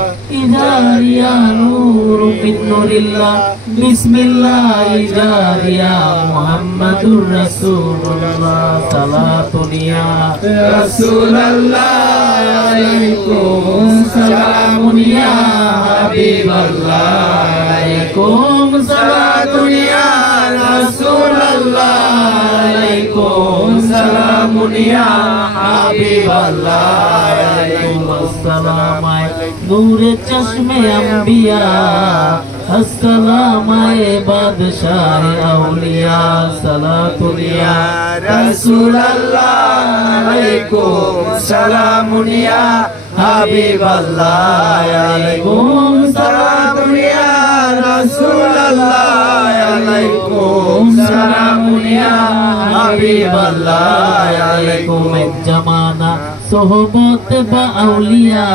या नूर मिन नूरिल्लाह बिस्मिल्लाह या मुहम्मदुर रसूलुल्लाह सलातुन या रसूलल्लाह अलैकुम सलामुन या हबीबल्लाह अलैकुम सलातुन या रसूलल्लाह अलैकुम सलामुन या हबीबल्लाह अलैकुम अस्सलाम नूरे चश्मे अंबिया अस्सलाम बादशाह औलिया सलातुन या रसूलल्लाह अलैकुम सलामुन या हबीबल्लाह अलैकुम सलामुन या रसूलल्लाह अलैकुम सलामुन या हबीबल्लाह अलैकुम एक जमाना सोहबत बा औलिया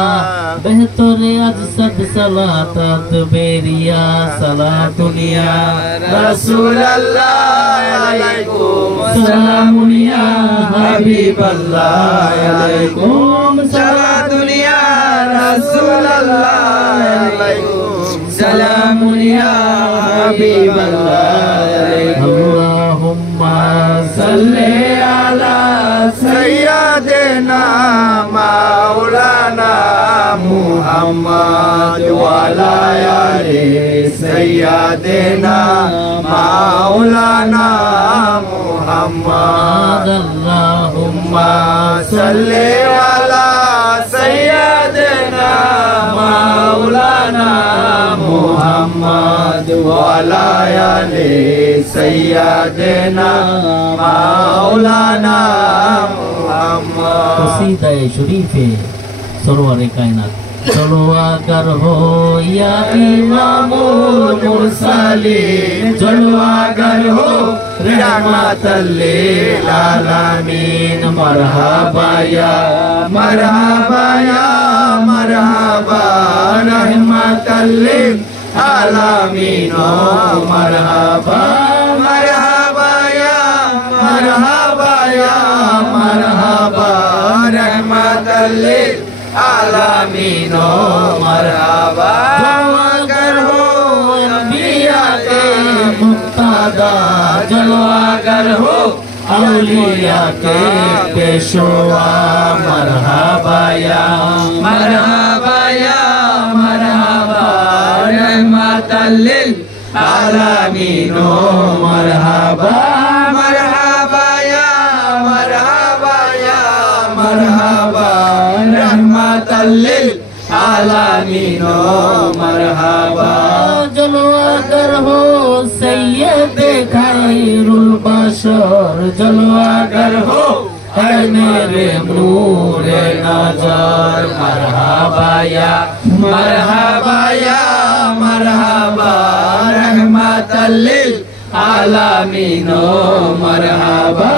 बेहतरे अजसद सलातात बेरिया सलातुन या रसूलल्लाह अलैकुम सलामुन या हबीबल्लाह अलैकुम सलातुन या रसूलल्लाह अलैकुम सलामुन या हबीबल्लाह अल्लाहुम्मा सल्ले अला सय्यदना मौलाना मुहम्मद वाला आले सय्यदना मौलाना मुहम्मद अल्लाहुम्मा सल्ले अला सय्यदना मौलाना मुहम्मद वाला आले सय्यदना मौलाना मुहम्मद कसीदा शरीफे सरवारे कायनात चलो आकर हो या इमामुल मुरसलीन चलो आगर हो रहमतल लिल आलमीन मरहबा या मरहबा या मरहबा रहमतल लिल आलमीन मरहबा मरहबा या मरहबा या मरहबा रहमतल लिल आलमीन मरहबा अगर हो अंबिया के मुक्तादा चलो आकर हो औलिया के पेशवा मरहबा या मरहबा या मरहबा रहमतल लिल आलमीन मरहबा मरहबा या मरहबा या मरहबा रहमतल लिल आलमीन मरहबा चलो आकर हो सैयद खैरुल बशर चलो आकर हो है मेरे नूरे नजर मरहबा या मरहबा या मरहबा रहमतल लिल आलमीन मरहबा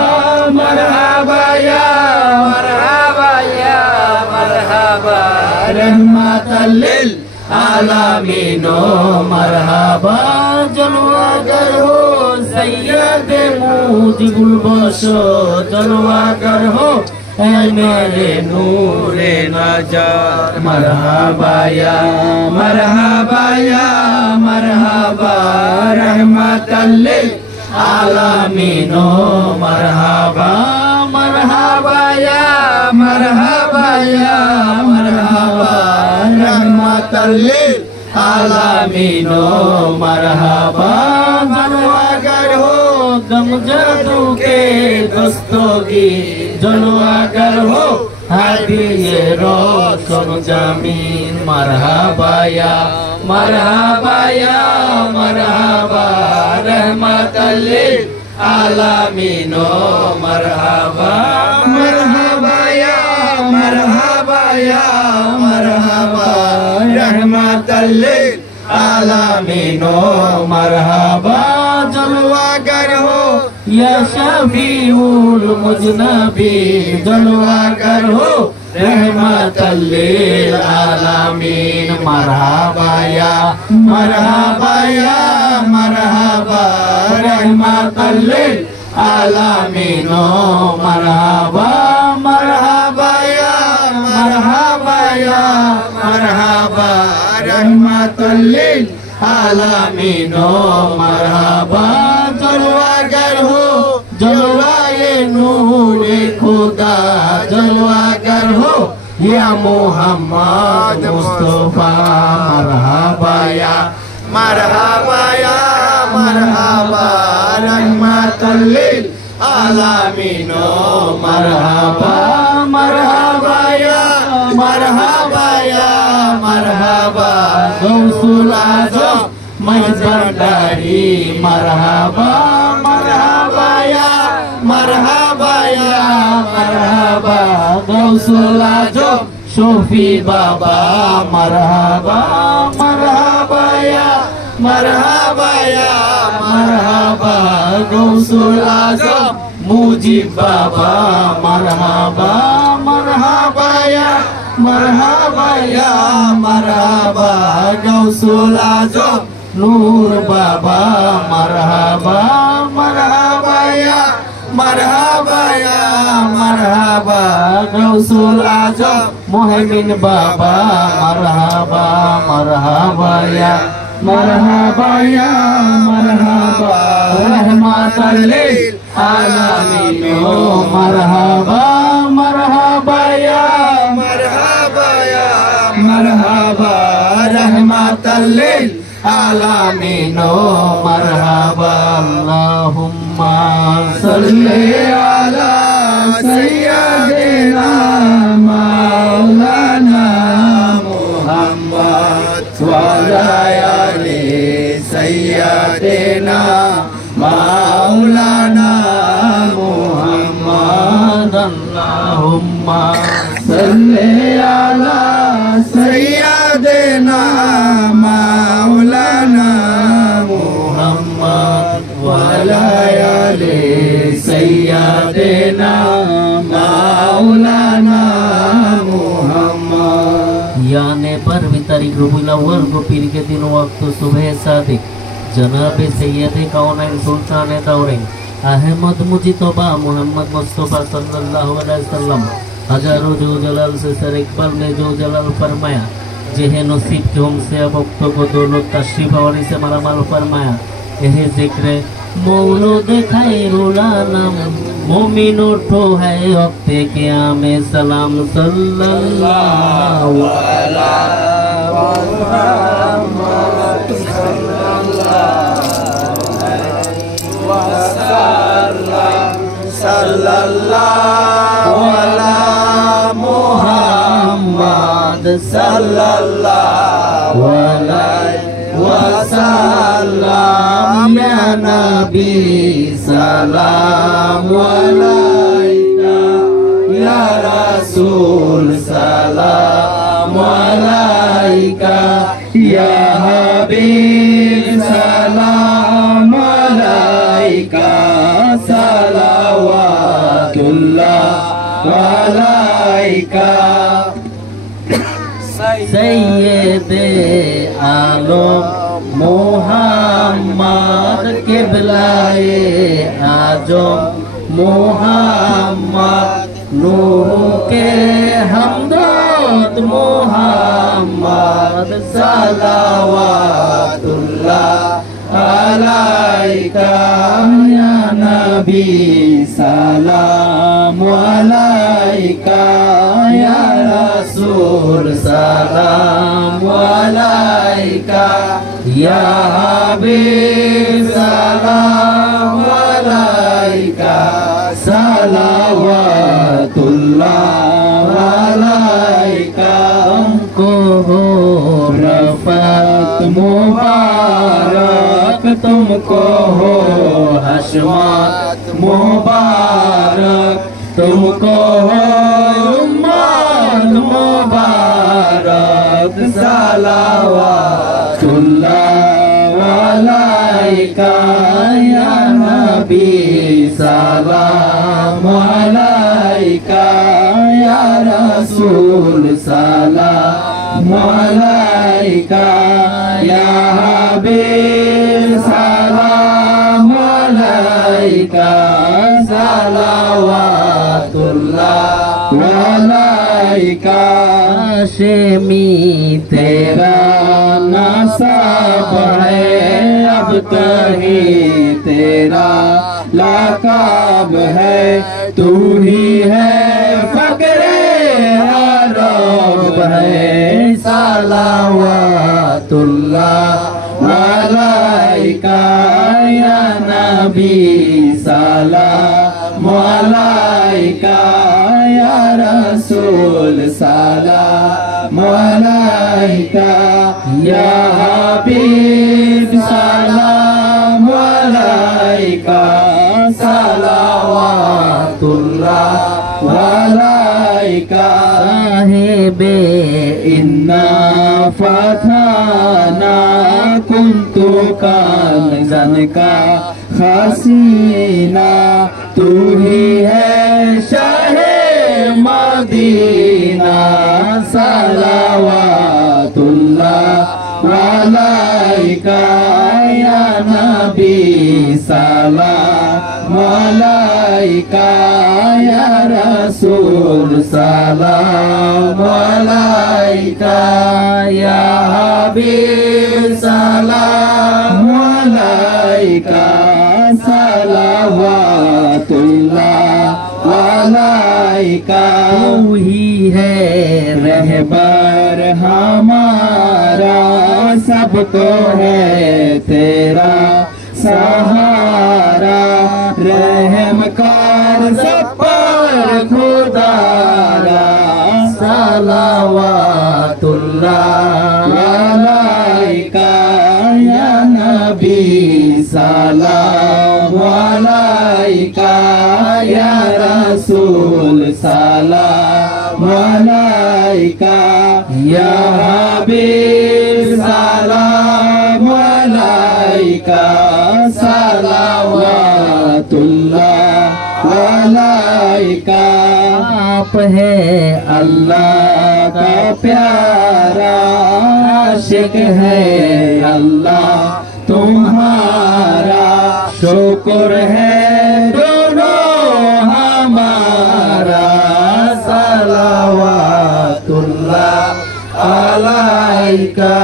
मरहबा या मरहबा या मरहबा रहमतल लिल आलमीन मरहबा चलो आकर हो सैयद मुजिबुल बशर चलो आकर हो है मेरे नूरे नजर मरहबा या मरहबा या मरहबा रहमतल लिल आलमीन मरहबा मरहबा या मरहबा या मरहबा रहमतल लिल आलमीन मरहबा अगर हो गम जादू के दस्तों की जलवा कर हो হাদিয়ে রোশন জামিন মারহাবা ইয়া মারহাবা ইয়া মারহাবা রহমাতাল লিল আলামিন মারহাবা মারহাবা ইয়া মারহাবা ইয়া মারহাবা রহমাতাল লিল আলামিন মারহাবা জলওয়াগার हो या शफीउल मुजनबी जलवागर हो रहमतल लिल आलमीन मरहबा या मरहबा या मरहबा रहमतल लिल आलमीन मरहबा मरहबा या मरहबा या मरहबा रहमतल लिल आलमीन मरहबा जलवागर हो जलवाए नूरे खुदा जलवागर हो या मोहम्मद मुस्तफा मरहबा या मरहबा या मरहबा रहमतल लिल आलमीन मरहबा मरहबा या मरहबा या मरहबा गौसुल आजम महबूबदारी मरहबा मरहबा या मरहबा या मरहबा गौसुल आजम शफी बाबा मरहबा मरहबा या मरहबा या मरहबा गौसुल आजम मुजीब बाबा मरहबा मरहबा या मरहबा या मरहबा गौसुल आजम नूर बाबा मरहबा मरहबा या मरहबा या मरहबा गौसुल आजम मोहम्मद बाबा मरहबा मरहबा या मरहबा या मरहबा रहमतल लिल आलमीन मरहबा मरहबा या मरहबा या मरहबा रहमतल लिल आलमीन मरहबा अल्लाहुम्मा सल्ली अला सय्यिदिना मौलाना मुहम्मद व अला आलि सय्यिदिना मौलाना मुहम्मद अल्लाहुम्मा सल्ली अला सय्यिदिना मौलाना मुहम्मद व अला आलि सय्यिदिना मौलाना मुहम्मद याने पर तारीख रबीउल अव्वल को पीर के दिन वक्त सुबह सादिक जनाब सैयद कौनैन सुल्तान दौरें अहमद मुजितबा मोहम्मद मुस्तफा सल्लल्लाहु अलैहि वसल्लम हजारों जो जलाल से सर इकबाल ने जो जलाल फरमाया जेहे नसीब के हमसे वक्त को दौलत तशरीफ और इसे मालामाल फरमाया यह जिक्र मौलूद खैरुल आलम मोमिन उठो है वक्त क़यामे सलाम सल्लल्लाहु अलैहि मुहम्मद सल्लल्लाहु अला मुहम्मद सल्लल्लाहु अलैहि वसल्लम या नबी सलाम अलैका या रसूल सलाम अलैका या हबीब सलाम अलैका सलावतुल्लाह अलैका सैयदे आलम मोहम्मद किबलाए आजम मोहम्मद नूह के हमदर्द मोहम्मद सलावतुल्लाह अलैका या नबी सलाम अलैका या रसूल सलाम अलैका या हबीब सलाम अलैका सलावतुल्लाह तुमको हो हशमत मुबारक, तुमको हो उम्मत मुबारक। सलावतुल्लाह अलैका या नबी, सलाम अलैका या रसूल, सलाम अलैका या हबीब, सलाम अलैका। सलावतुल्लाह अलैका। हाशिमी तेरा नसब है, अब कहीं तेरा लक़ब है, तू ही है फ़क़्रे अरब है। सलावतुल्लाह अलैका या नबी, सलाम अलैका या रसूल, सलाम अलैका या हबीब, सलाम अलैका। सलावतुल्लाह अलैका। साहिबे इन्ना फथाना कुन्तु कंज़न का खसीना, तू ही है शाहे मदीना। सलावतुल्लाह अलैका या नबी, सलाम अलैका या रसूल, सलाम अलैका या हबीब, सलाम अलैका। सलावतुल्लाह अलैका। तू ही है रहबर हमारा, सबको है तेरा सहारा, रहम कर सब पर खुदारा। सलावतुल्लाह अलैका या नबी, सलाम अलैका या रसूल, सलाम अलैका या हबीब, सलाम अलैका। सलावतुल्लाह अलैका। आप है अल्लाह का प्यारा, आशिक है अल्लाह तुम्हारा, शुक्र है दोनों हमारा। सलावतुल्लाह अलैका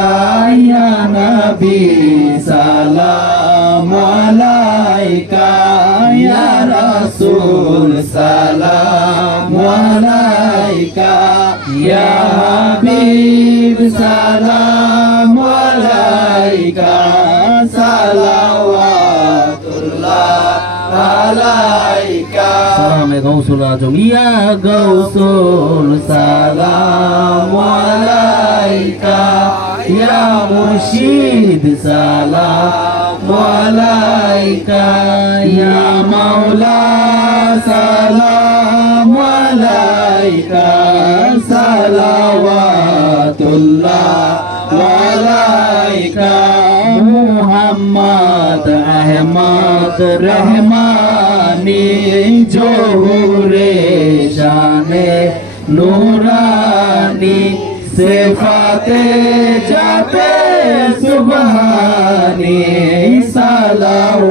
या नबी, सलाम अलैका या रसूल, सलाम अलैका या हबीब, सलाम अलैका। सलावतुल्लाह अलैका। सलाम गौसुल आजम या गौसुल, सलाम अलैका या मुर्शिद, सलाम अलैका या मौला, सलाम अलैका। सलावतुल्लाह अलैका। मुहम्मद अहमद रहमानी, जो हुरे शाने नूरानी, सिफाते जाते सुबहानी। सलावतुल्लाह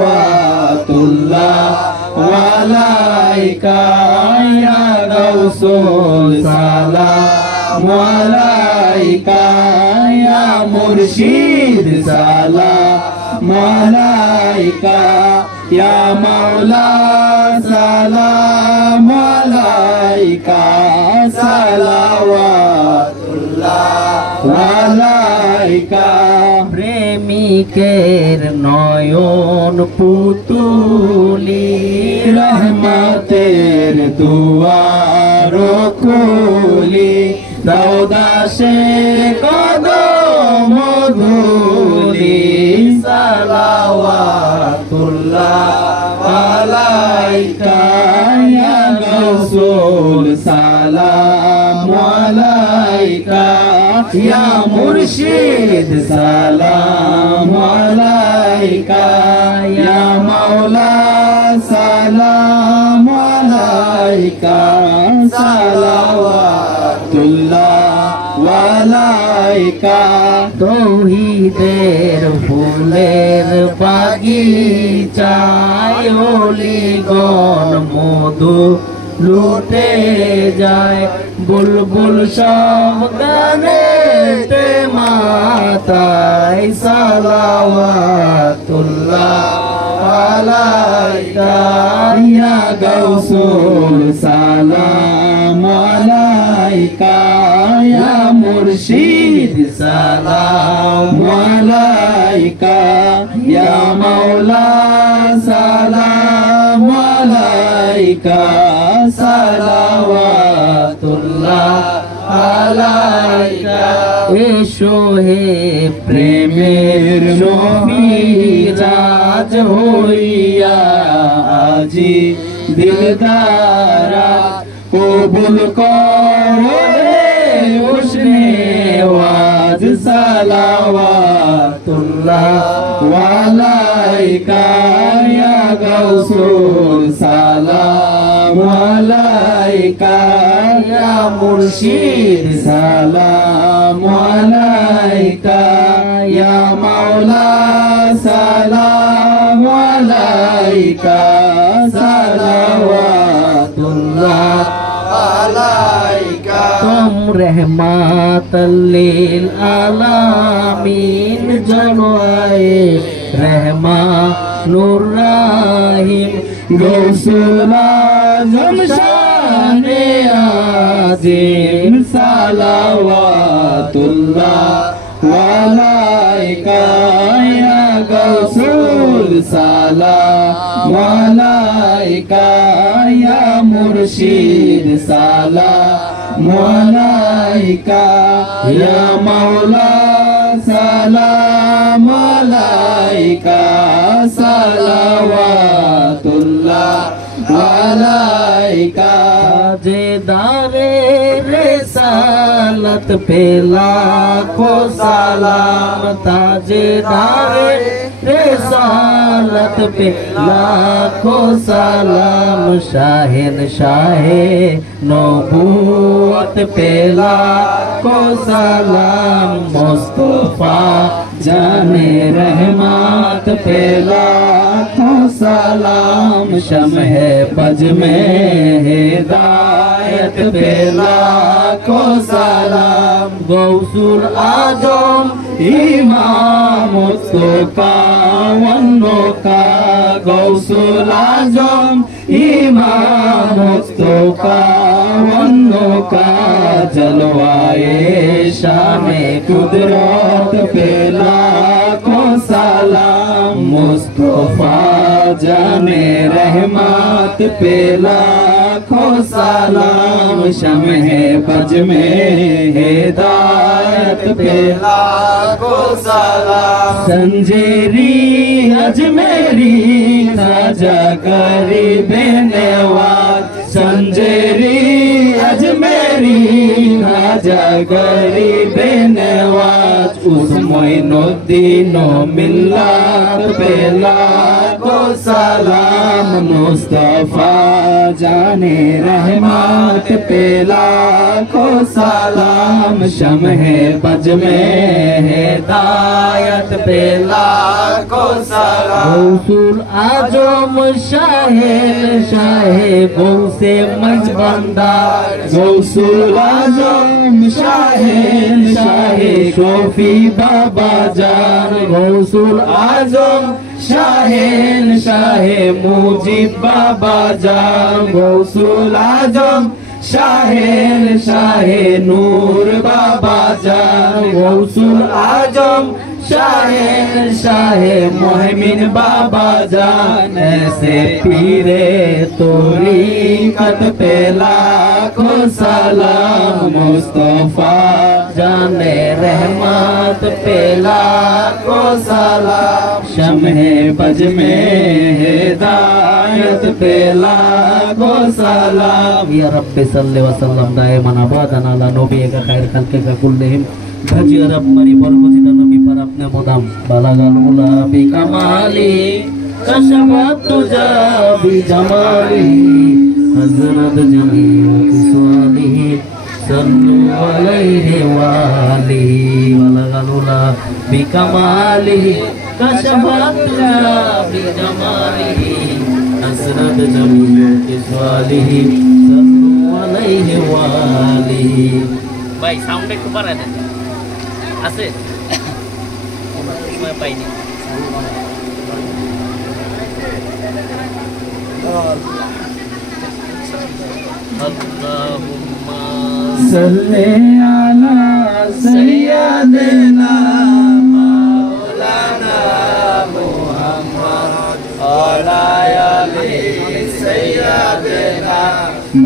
अलैका या गौसुल, सलाम अलैका या मुर्शिद, सलाम अलैका या मौला, सलाम अलैका। सलावतुल्लाह अलैका। প্রেমিকের নয়ন পুতুলি, রহমতের দুয়ার খুলি, দাও দাসে কদম ধুলি। সালাওয়াত আলাইকা ইয়া মুর্শিদ সালাম আলাইকা ইয়া মাওলা সালাম আলাইকা সালাওয়াতুল্লাহ আলাইকা তৌহিদের ফুলের বাগিচায় ওলিগণ মধু লুটে যায় বুলবুল সব গানেতে মাতায় সালাওয়াতুল্লাহ আলাইকা ইয়া গাউসুল সালাম আলাইকা ইয়া মুর্শিদ সালাম আলাইকা ইয়া মাওলা সালাম আলাইকা সালাওয়াতুল্লাহ আলাইকা এসো হে প্রেমের নবীরাজ হইয়া আজি দিলদারা কবুল করো উসনে ওয়াজ সালাওয়াতুল্লাহ আলাইকা ইয়া গাউসুল সালাম আলাইকা ইয়া মুর্শিদ সালাম আলাইকা ইয়া মাওলা সালাম আলাইকা সালাওয়াতুল্লাহ আলাইকা তুম রহমাতুল আলামিন জলওয়ায়ে রহমানুর রহিম গৌসুল আজম শানে আজিম সালাওয়াতুল্লাহ আলাইকা ইয়া গৌসুল সালাম আলাইকা ইয়া মুর্শিদ সালাম আলাইকা ইয়া মাওলা সালাম আলাইকা সালাওয়াতুল্লাহ আলাইকা তাজেদারে রিসালত पे लाखों सलाम ताजेदारे रिसालत पे लाखों सलाम शाहिन शाहे नबूवत पे लाखों सलाम मुस्तफा जाने रहमत पे लाखों सलाम शम्हे पज में हिदायत पे लाखों सलाम गौसुल आजम इमाम मुस्तफा वन्नो का गौसुल आजम इमाम मुस्तफा वन्नो का जलवाए शाने कुदरत पे लाखों सलाम मुस्तफा जाने रहमत पे लाखों सलाम शम्हे पज में हिदायत पे लाखों सलाम संजेरी अजमेरी साजा गरीबे नवाज संजेरी अजमेरी साजा गरीबे नवाज उस मोइनुद्दीन मिल्लत पे लाखों सलाम मुस्तफा जाने रहमत पे लाखों सलाम शम्हे पज में हिदायत पे लाखों सलाम गौसुल आजम शाहिन शाहे गौसे मजबंदा गौसुल आजम शाहिन शाहे शोफी बाबा जान गौसुल आजम शाहिन शाहे मुजीब बाबा जान गौसुल आजम शाहिन शाहे नूर बाबा जान गौसुल आजम शाहे मोहमिन बाबा जान ऐसे पीरे तरीक़त पे लाखों सलाम मुस्तफा जाने रहमत पे लाखों सलाम शम्हे बज में हिदायत पे लाखों सलाम या रब्बि सल्लि व सल्लम दाइमन अबादन अला नबीका खैर खल्क़िका कुल्लिहिम भज रब मरी बरगुज़िदा नबी पर अपने मुदाम बलगल उला बि कमाली कशफत तुजा बि जमाली हज़रत जमील किस्वालिही सल्लु अलैहि वालिही बलगल उला बि कमालिही कशफत तुजा बि जमालिही हज़रत जमील किस्वालिही सल्लु अलैहि वालिही। भाई साउंड একটু বাড়ায় দেন আছে সময় পাইনি अल्लाहुम्मा सल्ले अला सय्यदना मौलाना मुहम्मद अला आलि सय्यदना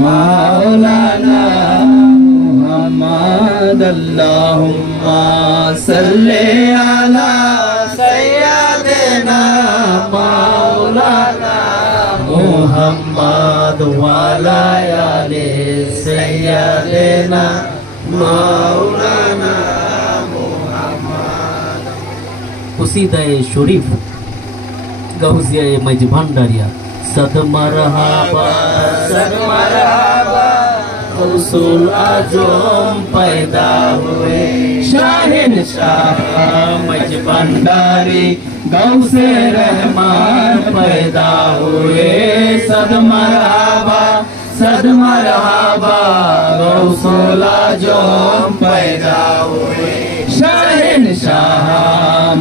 मौलाना मुहम्मद अल्लाहुम्मा सल्ले अला सय्यदना मौलाना मुहम्मद वाला आले सय्यदना मौलाना मुहम्मद। कुसीदा-ए शरीफ गौसिया-ए मज भंडारिया सद मरहबा रसूल आजम पैदा हुए शहंशाह मज भंडारी गौसे रहमान पैदा हुए सद मरहबा गौसुल आजम पैदा हुए शहंशाह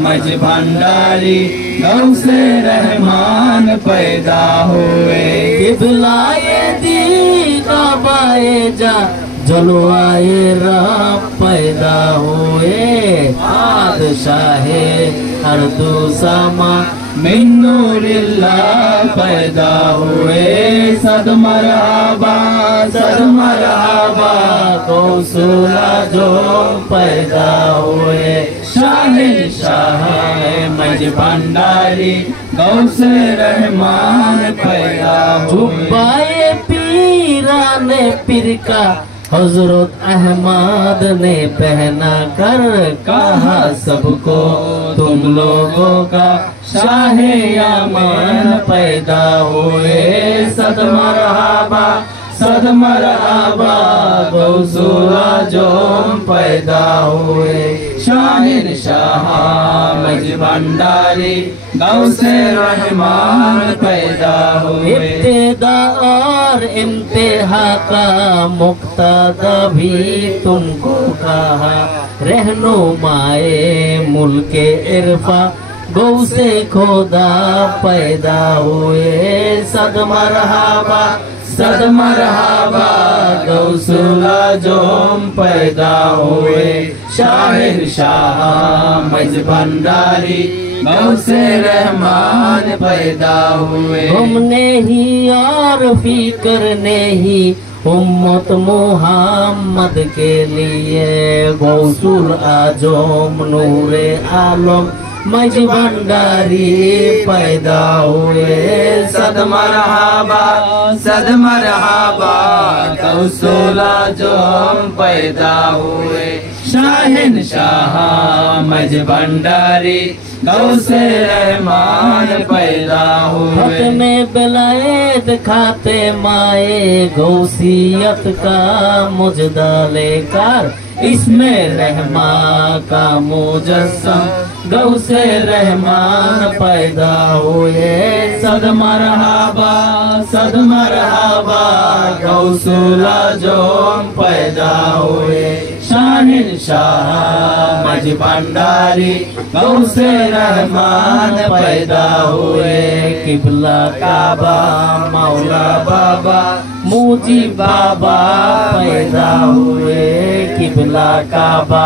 मज भंडारी गौसे रहमान पैदा हुए किबलाए दी काबाए जा जलवाए रब पैदा हुए बादशाहे हर दो समा मिन नूरिल्लाह पैदा हुए सद मरहबा गौसुल आजम पैदा हुए शहंशाह मज भंडारी गौसे रहमान पैदा हुए जुब्बाए पीराने पीर का हजरत अहमद ने पहना कर कहा सबको तुम लोगों का शाहे यामान पैदा हुए सद मरहबा गौसुल आजम पैदा हुए शहंशाह मज भंडारी गौसे रहमान पैदा हुए इब्तिदा और इम्तिहा का मुक्तदा भी तुमको कहा रहनुमाए मुल्के इरफा गौसे खुदा पैदा हुए सद मरहबा गौसुल आजम पैदा हुए शहंशाह मज भंडारी गौसे रहमान पैदा हुए हमने ही और फिक्र ने ही उम्मत मुहम्मद के लिए गौसुल आजम नूरे आलम मज भंडारी पैदा हुए सद मरहबा गौसुल आजम पैदा हुए शहंशाह मज भंडारी गौसे रहमान पैदा हुए में बेलायत खाते माए गौसियत का मुजदा लेकर इसमें रहमा का मुजस्सम गौसे रहमान पैदा हुए सद मरहबा गौसुल आजम पैदा हुए शहंशाह मज भंडारी गौसे रहमान पैदा हुए किबला काबा मौला बाबा मुजी बाबा पैदा हुए किबला काबा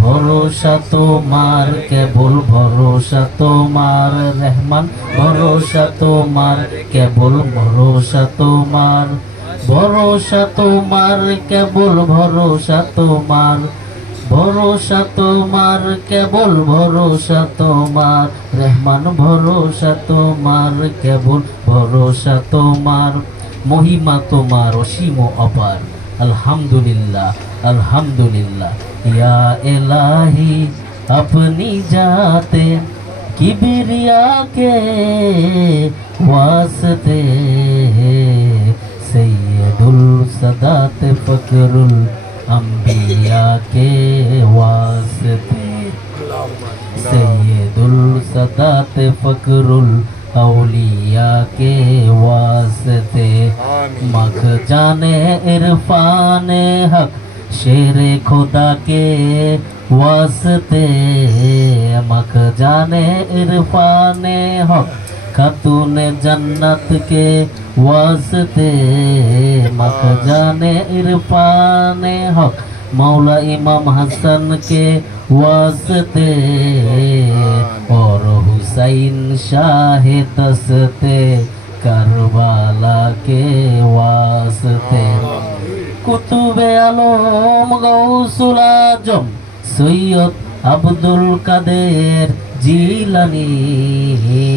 ভরসা তোমার, কেবল ভরসা তোমার রহমান, ভরসা তোমার, কেবল ভরসা তোমার, ভরসা তোমার, কেবল ভরসা তোমার, ভরসা তোমার, কেবল ভরসা তোমার রহমান, ভরসা তোমার, কেবল ভরসা তোমার। মহিমা তোমার অসীম অপার, আলহামদুলিল্লাহ আলহামদুলিল্লাহ। ইয়া ইলাহি अपनी जाते किबरिया के वास्ते, सैयदुल सदात फकरुल अंबिया के वास्ते, सैयदुल सदात फकरुल औलिया के वास्ते, मख जाने इरफान हक शेरे खुदा के वास्ते, मख जाने इरफान हक खातून जन्नत के वास्ते, मख जाने इरफान हक मौला इमाम हसन के वास्ते, और हुसैन शाह दस्ते करबाला के वास्ते, कुतुबे आलम गौसुल आजम सैयद अब्दुल कादेर जिलानी,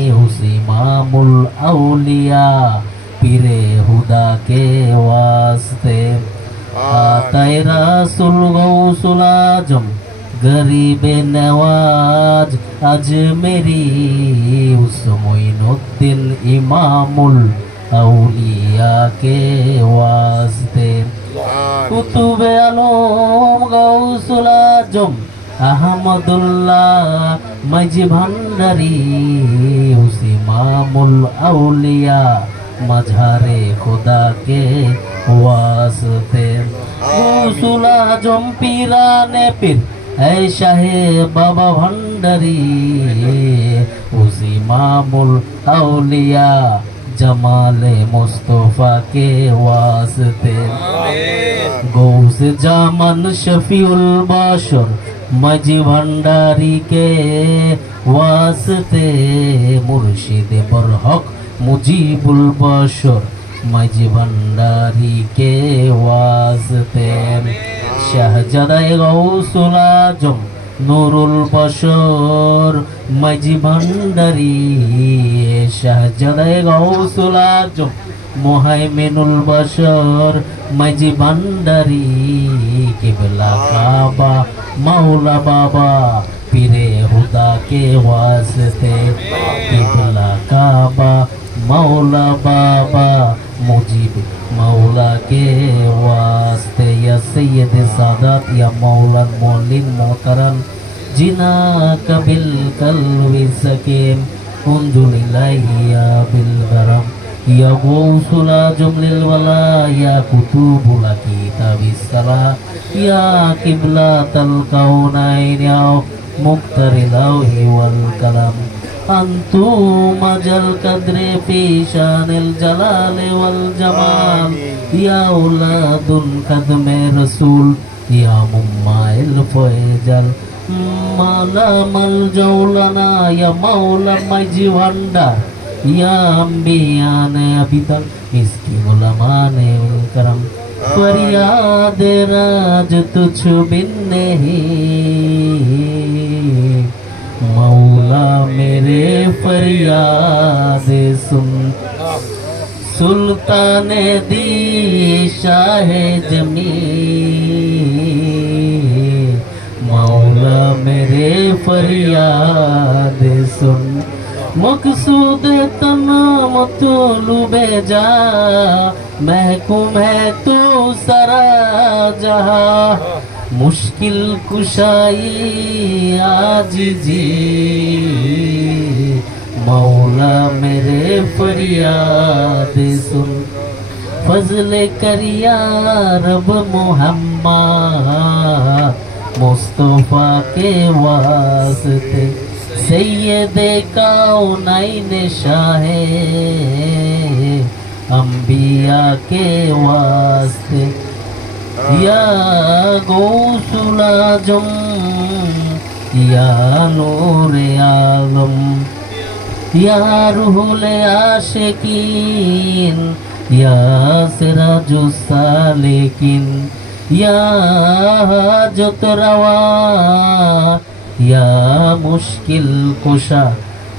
हुसैमामुल औलिया पीरे हुदा के वास्ते, आताए रसूल गौसुल आजम गरीबे नवाज अजमेरी, उस मोइनुद्दीन इमामुल औलिया के वास्ते, कुतुबे आलम गौसुल आजम अहमदुल्लाह मजी भंडारी, उसी इमामुल औलिया मझारे खुदा के वास्ते, गौसुल आजम पीराने पीर ऐ शाहे बाबा भंडारी, उसी इमामुल औलिया जमाले मुस्तफा के वास्ते, गौस जामन शफीउल बाशर मजी भंडारी के वास्ते, मुर्शिद बरहक मुजीबुल बशर मजी भंडारी के वास्ते, शहजादा गौसुल आजम नूरुल बशर मजी भंडारी, शहजादा गौसुल आजम मुहाइमिनुल बशर मजी भंडारी, किबला काबा मौला बाबा पीरे हुदा के वास्ते, किबला काबा मौला बाबा मुजीब मौला के वास्ते, या सैयद सादात या मौला मौलिन मोहतरम जिना कबिल कल्वी सकीम उन्जुलिल्लाहिया बिल गरम, या गौसुल आजम लिल वला, या कुतुबुल किताबिस्सला, या किबलातल कौनाइन, या मुक्तरिल लौहि वल कलम, अंतुम अजल कद्रे फी शानिल जलाल वल जमाल, या औलादुन कदमे रसूल, या मुम्माइल फैजल माला मल जौलना, या मौला मजी भंडार, या अंबियाने अबिदल इसकी गुलामाने करम, फरियाद राज तुझ बिन नहीं, मौला मेरे फरियाद सुन, सुल्ताने दी शाहे जमी, मौला मेरे फरियाद सुन, मकसूद तना मतलूबे जा, महकूम है तू सरा जहां, मुश्किल कुशाई आजिजी, मौला मेरे फरियाद सुन, फजले करिया रब मोहम्मद मुस्तफा के वास्ते, सैयदे कौनैन शाहे अंबिया के वास्ते, या गौसुल आजम ইয়া নূরে আলম, ইয়া রুহুলে আশিকিন, ইয়া সিরাজুস সালিকিন, ইয়া হাজাতুর রাওয়া, ইয়া মুশকিল কুশা,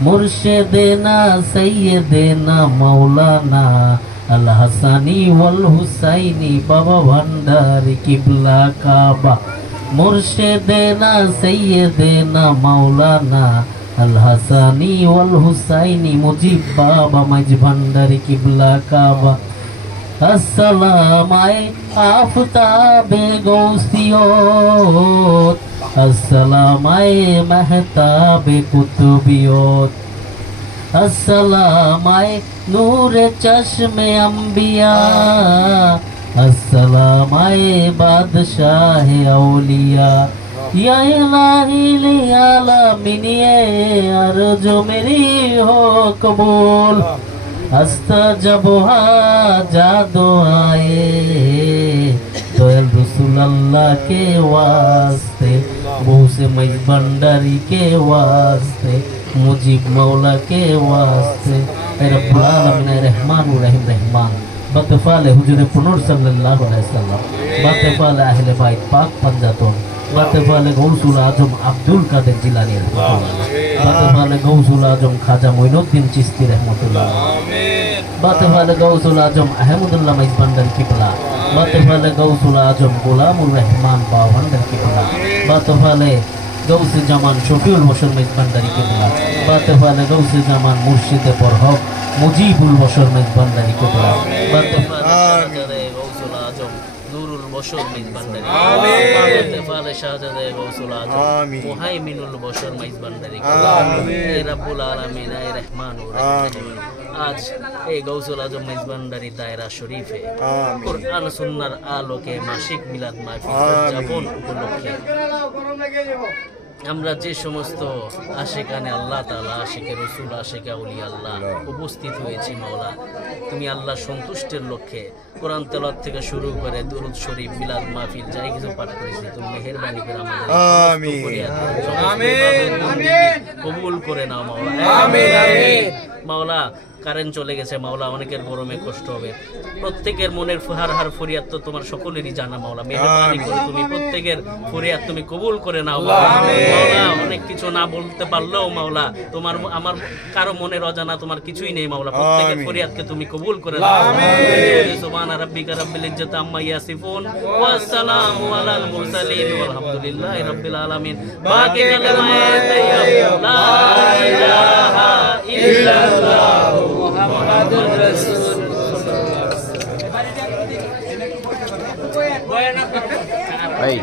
মুর্শিদেনা সাইয়্যিদেনা মাওলানা আল হাসানি ওয়াল হুসাইনি, বাবা ভান্ডারি কিবলা কাবা, মুর্শিদেনা সাইয়্যিদেনা মাওলানা আল হাসানি ওয়াল হুসাইনি, মুজিব বাবা মাইজ ভান্ডারি কিবলা কাবা। আসসালামায়ে আফতাবে গৌসিয়ত, আসসালামায়ে মেহতাবে কুতুবিয়ত, আসসালামায়ে নূরে চশমে আম্বিয়া, আসসালামায়ে বাদশাহে আউলিয়া, ইয়া ইলাহি লিল আলামিন আরজু মেরি হো কবুল, আস্তাজাবু হাজা দুআয়ে দয়াল রসুল আল্লাহ के वास्ते, गौसे मईज भंडारी के वास्ते, मुजीब मौला के वास्ते, रब्बुल आलमीन रहमान रहीम रहमान, बतफाले हुजूर पुनर सल्लल्लाहु अलैहि वसल्लम, बतफाले अहले बाइत पाक पंजातन, बतफाले गौसुल आजम अब्दुल कादिर जिलानी रहमतुल्लाह, बतफाले गौसुल आजम खाजा मोइनुद्दीन चिश्ती रहमतुल्लाह, बतफाले गौसुल आजम अहमदुल्लाह मईज भंडारी किबला, बतफाले गौसुल आजम गुलामुर रहमान बावंडर किबला, बतफाले गौसे जमान शफीउल बशर मईज भंडारी किबला, बतफाले गौसे जमान मुर्शिदे बरहक मुजीबुल बशर मईज भंडारी किबला, बतफाले गौसुल आजम नूरुल बशर मईज भंडारी, बतफाले शाहजादे गौसुल आजम मुहाइमिनुल बशर मईज भंडारी किबला, रब्बुल आलमीन रहमानुर रहीम। आज এই গৌসুল আজম মঈজ ভান্ডারী দায়রা শরীফে কোরআন সুন্নাহর আলোকে মাসিক মিলাদ মাহফিল উদযাপন উপলক্ষে আমরা যে সমস্ত আশিকানে আল্লাহ তাআলা, আশিকে রাসূল, আশিকে আউলিয়া আল্লাহ উপস্থিত হয়েছি, মাওলা তুমি আল্লাহ সন্তুষ্টের লক্ষ্যে কোরআন তেলাওয়াত থেকে শুরু করে দুরূদ শরীফ, মিলাদ মাহফিল যাই কিছু পাঠ করেছি, তুমি মেহেরবানি করে আমাদের আমিন কবুল করে নাও মাওলা, আমিন আমিন। মাওলা কারেন্ট চলে গেছে মাওলা, অনেকের গরমে কষ্ট হবে, প্রত্যেকের মনের হার হার ফরিয়াদ তো তোমার সকলেরই জানা মাওলা, মেহেরবানি করে তুমি প্রত্যেকের ফরিয়াদ তুমি কবুল করে নাও মাওলা। অনেক কিছু না বলতে পারলেও মাওলা তোমার আমার কারো মনের অজানা তোমার কিছুই নেই মাওলা, প্রত্যেকের ফরিয়াদকে তুমি কবুল করে নাও। সুবহান রাব্বিকা রাব্বিল ইজ্জাতি আম্মা ইয়াসিফুন ওয়া সালামু আলাল মুরসালিন ওয়ালহামদুলিল্লাহি রাব্বিল আলামিন। বাকি কালামায়ে তাইয়্যিব লা ইলাহা ইল্লাল্লাহ মুহাম্মাদুর রাসূল। ভাই